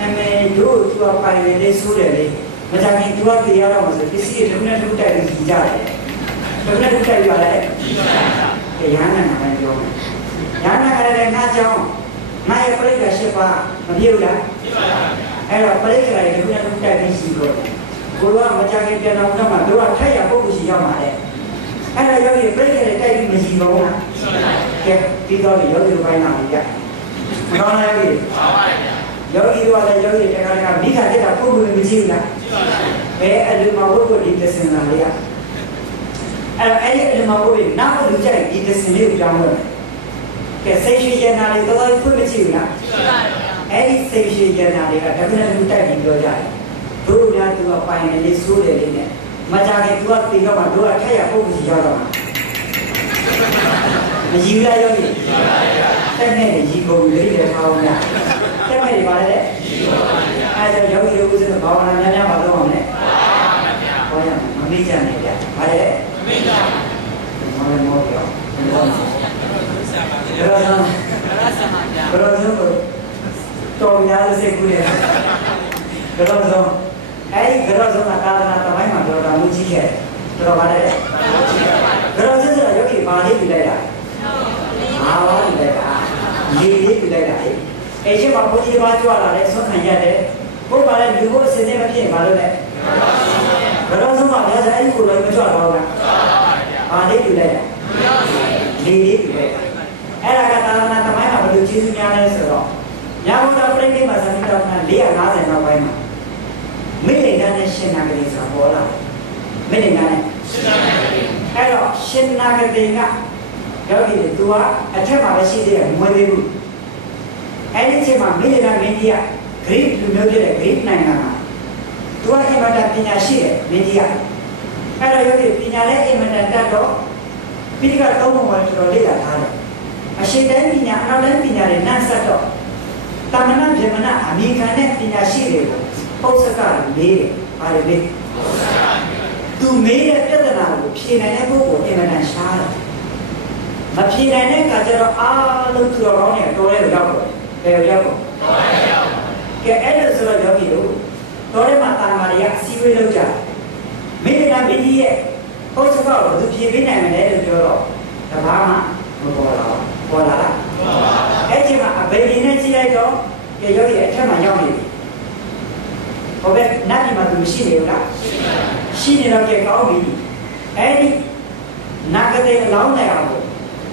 အမေတို့သူကပိုင်နေဆိုးတယ်လေမကြခင်သူကပြေရတော့မှဆိုပစ္စည်းတွေတစ်ခုနဲ့တစ်ခုတိုက်ပြီးကြတယ်တစ်ခုနဲ့တစ်ခုတိုက်ရလဲရဟန်းနာမှာပြောမယ်ရဟန်းနာကလည်းငါကြောင်းငါရဲ့ပြိဿရှိပါမပြေဘူးလားပြေပါပါအဲ့တော့ပြိဿတွေတစ်ခုနဲ့တစ်ခုတိုက်ပြီးရှိတော့ကိုယ်ကမကြခင်ပြန်တော့မှတို့ကထိုက်ရပုဂ္ဂိုလ်ရှိရောက်มาတဲ့အဲ့ဒါယောဂီပြိဿတွေတိုက်ပြီးမရှိတော့ဘူးလားကဲဒီတော့ယောဂီပိုင်းလာပြီကြမတော်နိုင်ဘူးမှန်ပါဗျာယောဂီတို့ကလည်းယောဂီတခါတခါမိခါတက်တာပုဂ္ဂိုလ်မကြည့်ဘူးလားကြည့်ပါဗျာဘယ်အလူမပုဂ္ဂိုလ်ဒီသင်္လာလေးကအဲ့ဒီအလူမပုဂ္ဂိုလ်နောက်လူကြိုက်ဒီသင်္လေးကိုကြောင်းလို့ကဲစိတ်ရှိရနာလေးတော်တော်ဖွင့်မကြည့်ဘူးလားကြည့်ပါဗျာအဲ့ဒီစိတ်ရှိရနာလေးကတကယ်လူတိုက်ပြီးပြောကြတယ်တို့များသူကပိုင်နေလေးစိုးတယ်လေးနဲ့မကြခင်သူကတင်တော့မှတို့ကထက်ရပုဂ္ဂိုလ်ကြီးရောက်တော့မှာမကြည့်လားယောဂီတက်နဲ့ရီကုန်လေးတွေထားအောင်လားတက်မဲ့တွေပါလေအဲဒါယောဂီတို့ဦးဇင်းဘာဝနာများများပါတော့အောင်လေဟောရမမေ့ကြနဲ့ဗျာဗါလေမမေ့ကြဘူးမောပြောဘယ်လိုတော်များလို့စိတ်ကူးနေဘယ်လိုဆိုအဲ့ဒီဘယ်လိုဆိုတာသာသနာတမိုင်းမှာတော်တော်မူကြီးခဲ့တော်ပါလေဘယ်လိုဆိုတော့ယောဂီပါလေးပြလိုက်တာအားပါပြလိုက်တာလေးပြလိုက်တာအဲ့ဒီမှာဘုန်းကြီးဘာကြွလာလဲဆုံးခံရတယ်ဘုရားလည်းလူကိုအစင်းနဲ့မဖြစ်ပါလို့လေဘယ်လိုဆိုမှလည်းအဲ့ဒီကိုလည်းမကြွတော့ဘူးလားပါလေးပြလိုက်တာလေးပြလိုက်တာအဲ့ဒါကသာသနာတမိုင်းမှာဘယ်လိုကျေးဇူးများလဲဆိုတော့ညာဘုရားပြိဋိဘသမိတော်က450နောက်ပိုင်းမှာမိလိန်ကနဲ့ရှင်နာဂတိဆိုတာပေါ်လာမိလိန်ကနဲ့ရှင်နာဂတိအဲ့တော့ရှင်နာဂတိကယောဂီတွေသူကအထက်မှာပဲရှိသေးတယ်မွေးသေးဘူးအဲ့ဒီအချိန်မှာမိလိန်ကမင်းကြီးကဂရိလူမျိုးဖြစ်တဲ့ဂရိနိုင်ငံမှာသူကအင်မတန်ပညာရှိတယ်မင်းကြီးကအဲ့တော့ယောဂီပညာနဲ့အင်မတန်တတ်တော့ပိဋကသုံးပုံမှာတော်လေ့လာထားတယ်အရှိတိုင်းပညာအနောက်တိုင်းပညာတွေနှံ့ဆက်တော့တမနာဗြဟ္မဏအမိခံတဲ့ပညာရှိတွေကိုပု္ပ္ပကမေးတယ်။ဘာလဲမေး။သူမေးတဲ့ပြဿနာကိုဖြေနိုင်တဲ့ပုဂ္ဂိုလ်အင်မတန်ရှားတယ်။မဖြေနိုင်တဲ့အခါကျတော့အားလုံးသူတော်ကောင်းတွေတော်ရဲရောက်တော့ဘယ်ရောက်တော့တော်ရဲရောက်။ကဲအဲ့ဒါဆိုတော့ယောဂီတို့တော်ရဲမှာတာမာတွေကအစည်းအဝေးလုပ်ကြတယ်။မိမိနာမင်းကြီးရဲ့ပု္ပ္ပကကိုသူဖြေပေးနိုင်မယ်လို့ပြောတော့တဘာမှမပေါ်လာဘူး။ပေါ်လာလား။ပေါ်ပါဘူး။အဲ့ဒီမှာအဘေဒီနဲ့ကြည့်လိုက်တော့ယောဂီအထက်မှာရောက်နေပြီ။ဟုတ်ကဲ့နတ်ပြည်မှာသူရှိနေဘူးလားရှိနေတော့ကြကောင်းပြီအဲ့ဒီနာဂတိအလောင်းနိုင်အောင်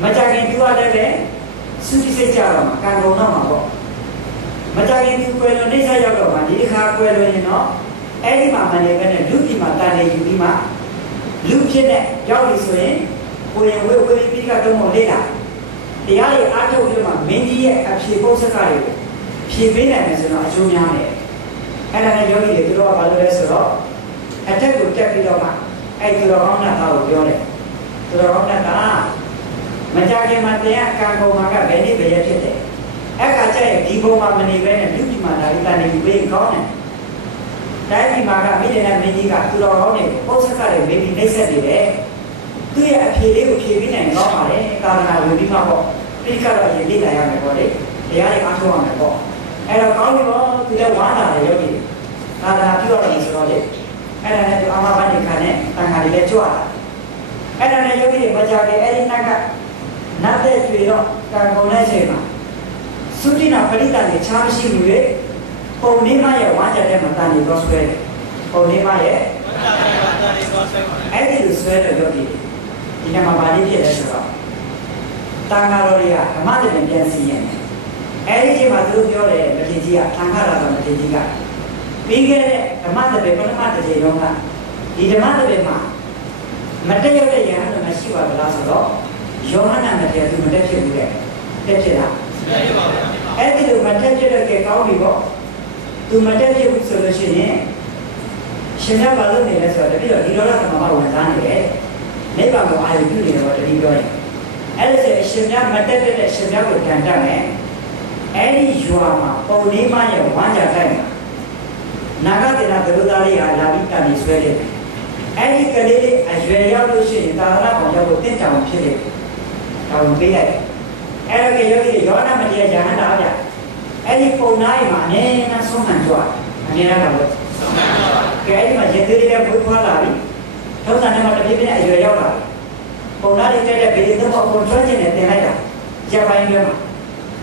မကြခင်သူကလည်းပဲစုတိစိတ်ကြတော့မှာကံကုန်တော့မှာပေါ့မကြခင်သူကွယ်လွန်နေစားရောက်တော့မှာဒီအခါကွယ်လွန်ရင်တော့အဲ့ဒီမှာမနေပဲနဲ့လူပြည်မှာတန်နေယူပြီးမှလူဖြစ်တဲ့ရောက်ပြီဆိုရင်ကိုယ်ရင်ဝေပြီးကတော့မလေးလာတရားတွေအားထုတ်ပြီးမှမင်းကြီးရဲ့အဖြေပု္ပ္ပကတွေကိုဖြေပေးနိုင်မယ်ဆိုတော့အကျိုးများတယ်အဲ့ဒါနဲ့ယောဂီတွေသူတို့ကဘာလုပ်လဲဆိုတော့အထက်ကိုတက်ပြီးတော့မှအဲ့သူတော်ကောင်းတဲ့သားကိုပြောတယ်သူတော်ကောင်းတဲ့သားမကြခင်မှာတရားကံပုံမှာကဘယ်နည်းပဲရဖြစ်တယ်အဲ့ကကြရဲ့ဒီဘုံမှာမနေပဲနဲ့လူကြီးမှာလာပြီးတန်နေပြီးပေးကောင်းတယ်တိုင်းပြည်မှာကမိတဲ့နဲ့မင်းကြီးကသူတော်ကောင်းတွေကိုပု္ပ္ပကတွေမေးပြီးနှိမ့်ဆက်နေတယ်သူရဲ့အဖြေလေးကိုဖြေပြီးနိုင်တော့ပါလေကာလနာဝင်ပြီးမှပေါ့ပြီးကတော့ရေလေ့လာရမယ်ပေါ့လေတရားတွေအားထုတ်ရမယ်ပေါ့အဲ့တော့ကောင်းပြီပေါ့သူလည်းဝါလာတယ်ယောဂီကာလနာပြုရမယ်ဆိုတော့လေအဲ့ဒါနဲ့သူအာမဘနိခါနဲ့တန်ခါတွေလည်းကြွလာအဲ့ဒါနဲ့ယောဂီတွေမကြခင်အဲ့ဒီနတ်ကနတ်တဲ့ကျွေတော့ကံကုန်တဲ့အချိန်မှာသုတိနာပရိသတ်တွေချားမရှိဘူးလေပုံနေမရဲ့ဝါကြတဲ့မှာတန်နေတော့ဆွဲတယ်ပုံနေမရဲ့အဲ့ဒီလိုဆွဲတဲ့ယောဂီဒီကမှာဗာလိဖြစ်တယ်ဆိုတော့တန်ခါတော်တွေကဓမ္မတွေပြန်စီရင်တယ် အဲဒီမှာသူတို့ပြောတယ်မထေကြီးကသံဃာတော်မထေကြီးကပြီးခဲ့တဲ့ဓမ္မတပည့်ပထမတစ်ချိန်လုံးကဒီဓမ္မတပည့်မှာမတက်ရတဲ့ယဟန်တော်မရှိပါဘူးလားဆိုတော့ယောဟန်နာမထေရသူမတက်ဖြစ်ဘူးတဲ့တက်ဖြစ်လားအဲ့ဒီလိုမတက်ဖြစ်တဲ့ကေကောင်းပြီပေါ့သူမတက်ဖြစ်ဘူးဆိုလို့ရှိရင်ရှင်မြတ်ဘာလို့နေလဲဆိုတော့တတိယဒီလိုလားကမ္ဘာဝင်စားနေတယ်နိဗ္ဗာန်ကိုအာရုံပြုနေတယ်ပေါ့တတိပြောရင်အဲ့ဒါဆိုရှင်မြတ်မတက်တဲ့ရှင်မြတ်ကိုခံတတ်မယ်အဲ့ဒီရွာမှာပုံလေးမရဲ့ဝမ်းကြတိုက်မှာနာဂတေနာသရုသားလေးဟာလာပြီးတန်ပြီးဆွဲတယ်အဲ့ဒီကလေးလေးအရွယ်ရောက်လို့ရှိရင်သာသနာ့ဘောင်ရောက်လို့တင့်တောင်ဖြစ်တယ်တောင်ပေးလိုက်အဲ့ဒါကယောဂီယောနာမတရားယဟန္တာဗျအဲ့ဒီပုံနားမှာအနေနဲ့ဆုံးမှန်ကြွအနေနဲ့ကတော့ဆုံးမှန်ကြွကဲအဲ့ဒီမှာရေသေးလေးနဲ့ဘုရားလာပြီထုံးစံနဲ့မှတပြည့်ပြည့်အရွယ်ရောက်လာပုံနားလေးတက်တဲ့ဘေးတော့ပုံချွတ်ခြင်းနဲ့တင်လိုက်တာရပိုင်းပြမှာ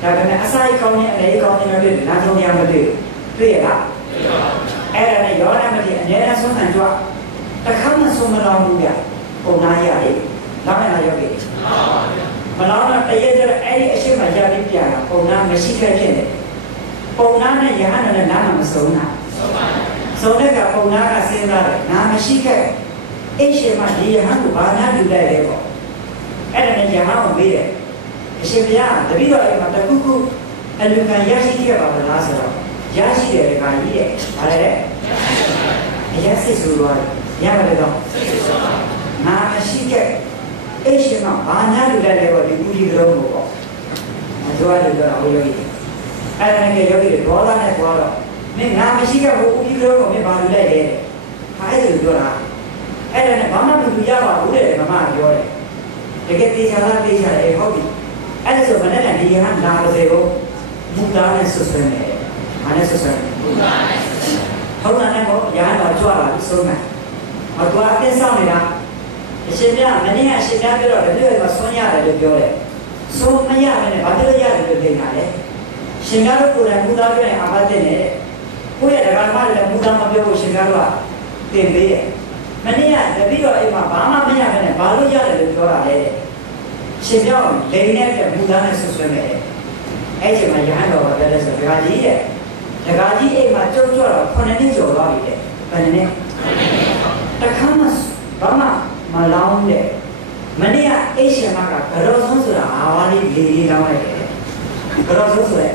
ဒါကလည်းအစာအိတ်ကောင်းနဲ့အနေကောင်းနဲ့တွေ့တယ်နားဆုံးရမတွေ့ရလားအဲ့ဒါနဲ့ယောနာမတရားအနေနဲ့ဆုံးမှန်ကြွတခါမှဆုံးမလောင်ဘူးဗျပုံနားရတယ်နောက်မှလာရောက်ပြီမလောင်တော့တရက်ကျတော့အဲ့ဒီအရှိမရပြီးပြန်တာပုံနာမရှိခဲ့ဖြစ်တယ်ပုံနာနဲ့ယဟန်နဲ့နားမဆုံးတာဆုံးတဲ့ကပုံနာကစဉ်းစားတယ်နားမရှိခဲ့အိရှိမဒီယဟန်ကိုဘာနာလူလိုက်လဲပေါ့အဲ့ဒါနဲ့ယဟန်ကိုမေးတယ်အရှင်ဘုရားတပည့်တော်အဲ့မှာတခုခုအလူခံရရှိခဲ့ပါမလားဆိုတော့ရရှိတယ်ကကြီးရဲ့ဘာလဲအရက်စိတ်ဆိုတော့ရပါတယ်တော့နားမရှိခဲ့အိရှိမဘာနာလူလိုက်လဲပေါ့ဒီကူကြီးကတော့ပေါ့မတော်ရတော့ဟိုယောဂီအဲ့ဒါနဲ့ယောဂီတွေဒေါသနဲ့ပြောတော့မင်းငါမရှိခဲ့ဘူးဦးကြီးကတော့မင်းဘာလူလိုက်လဲဟာအဲ့လိုပြောတာအဲ့ဒါနဲ့ဘာမှမလူရပါဘူးတဲ့မမပြောတယ်တကယ်တေချာလားတေချာတယ်ဟုတ်ပြီအဲ့ဒါဆိုမနဲ့ဒီဟန်လာတဲ့ကိုမူတာနဲ့ဆွဆွဲနေတယ်ဟာနဲ့ဆွဆွဲမူတာနဲ့ဟုတ်တယ်နဲ့ပေါ့ရဟန်းတော်ကြွလာပြီးဆုံးတယ်ဟောသူအတင်းဆောင်နေတာအရှင်မြတ်မင်းကအရှင်မြတ်ပြောတော့တပြည့်ကဆွမ်းရတယ်လို့ပြောတယ်ဆုံးမရမယ်နဲ့ဘာဖြစ်လို့ရတယ်လို့ပြောတာလဲရှင်မြတ်တို့ကိုယ်တိုင်မူတာပြောရင်အာဘတ်တဲ့နဲ့ကိုယ့်ရဲ့ဒကာမလည်းမူတာမပြောဘူးရှင်မြတ်တို့ကတင်ပေးတယ်မင်းကတပြည့်တော့အိမ်မှာဘာမှမရမယ်နဲ့ဘာလို့ရတယ်လို့ပြောတာလဲရှင်ပြောလိန်နဲ့မူတာနဲ့ဆွဆွဲနေတယ်အဲ့ဒီမှာရဟန်းတော်ကပြောတယ်ဆိုဒကာကြီးရဲ့ဒကာကြီးအိမ်မှာကြုံကြတော့9နှစ်ကျော်သွားပြီတဲ့ဘယ်နဲ့တခါမှဘာမှမလောင်းတဲ့မနေ့ကအိရှင်မကဘရောဆုံးဆိုတာအာဝါလေးလေးလောင်းလိုက်တယ်ဘရောဆုံးဆိုတဲ့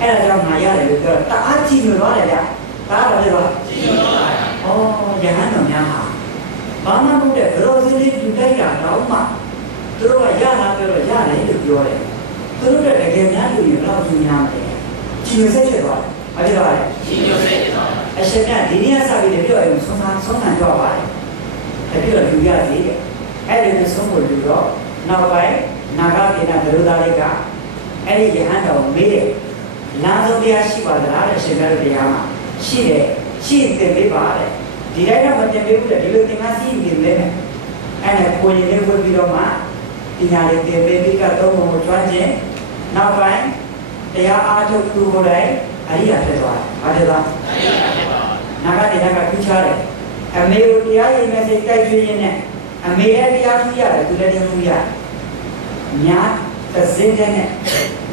အဲ့ဒါကြောင့်ငါရတယ်လို့ပြောတအားကြည့်လို့သွားတယ်ဗျာဒါတော့လေတော့ကြည့်လို့သွားတာဩယဟန်တော်များဟာဘာမှမဟုတ်တဲ့ဘရောစင်းလေးလူတိုက်တာတော့မှသူတို့ကရလာပြောတော့ရတယ်လို့ပြောတယ်သူတို့တကယ်များလူရင်တော့သူများတယ်ကြည်ရဆက်ဖြစ်သွားတယ်ဘာဖြစ်သွားလဲကြည်ရဆက်ဖြစ်သွားအရှင်မြတ်ဒီနေ့စပြီးပြောရင်ဆုံးခံကြပါတယ်တပြည့်တော့လူရသေးတယ်အဲ့ဒီနဲ့ဆုံးဖို့လူတော့နောက်ပိုင်းနာဂပိဏသရုသားလေးကအဲ့ဒီယဟန်တော်မေးတယ်လမ်းဆုံးတရားရှိပါသလားတဲ့ရှင်မြတ်တရားမှာရှိတယ်ရှိတယ်ပေးပါတဲ့ဒီတိုင်းတော့မတင်ပေးဘူးတဲ့ဒီလိုသင်္ကန်းစီးနေတယ်နဲ့အဲ့ဒါကိုရင်လေးဝတ်ပြီးတော့မှပညာလေးသင်ပေးပြီးကတော့ဘုံကိုကျွမ်းကျင်နောက်ပိုင်းတရားအားထုတ်သူကိုယ်တိုင်အရိယာဖြစ်သွားတယ်။ဘာဖြစ်သွားလဲ။အရိယာဖြစ်သွား။နာဂတိနာကထူးခြားတယ်။အမေကိုတရားရည်နဲ့စိတ်တိုက်ကျွေးရင်းနဲ့အမေရဲ့တရားထူးရတယ်သူလည်းတရားထူးရတယ်။ညာတစ်စင်းနဲ့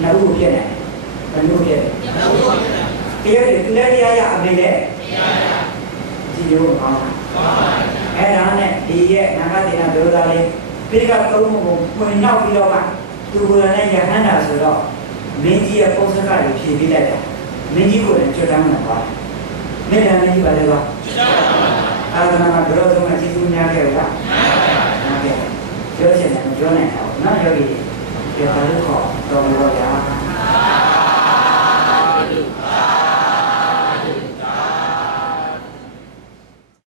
နှုတ်ကိုဖြစ်နေတယ်။ဘယ်လိုဖြစ်လဲ။နှုတ်ကိုဖြစ်တယ်။တရားရည်သူလည်းတရားရအမေလည်းတရားရ။ဒီလိုပါလား။ပါပါ။အဲ့ဒါနဲ့ဒီရဲ့နာဂတိနာဒုရသားလေးပိဋကသုံးဖို့ကိုဝင်နောက်ပြီးတော့မှသူကိုယ်တိုင်ယဟန္တာဆိုတော့မင်းကြီးရဲ့ပုံစံကကိုဖြည့်ပေးလိုက်တာမင်းကြီးကိုလည်းကြွတမ်းမှာပါမင်းလည်းမင်းကြီးပါလေပါကြွတမ်းပါအာသနာမှာကြောဆုံးမှာကျေးဇူးများခဲ့ဘူးလားမှန်ပါဗျာပြောချင်တယ်မပြောနိုင်ဘူးနော်ယောဂီပြောလို့ခေါ်တော်လို့ရ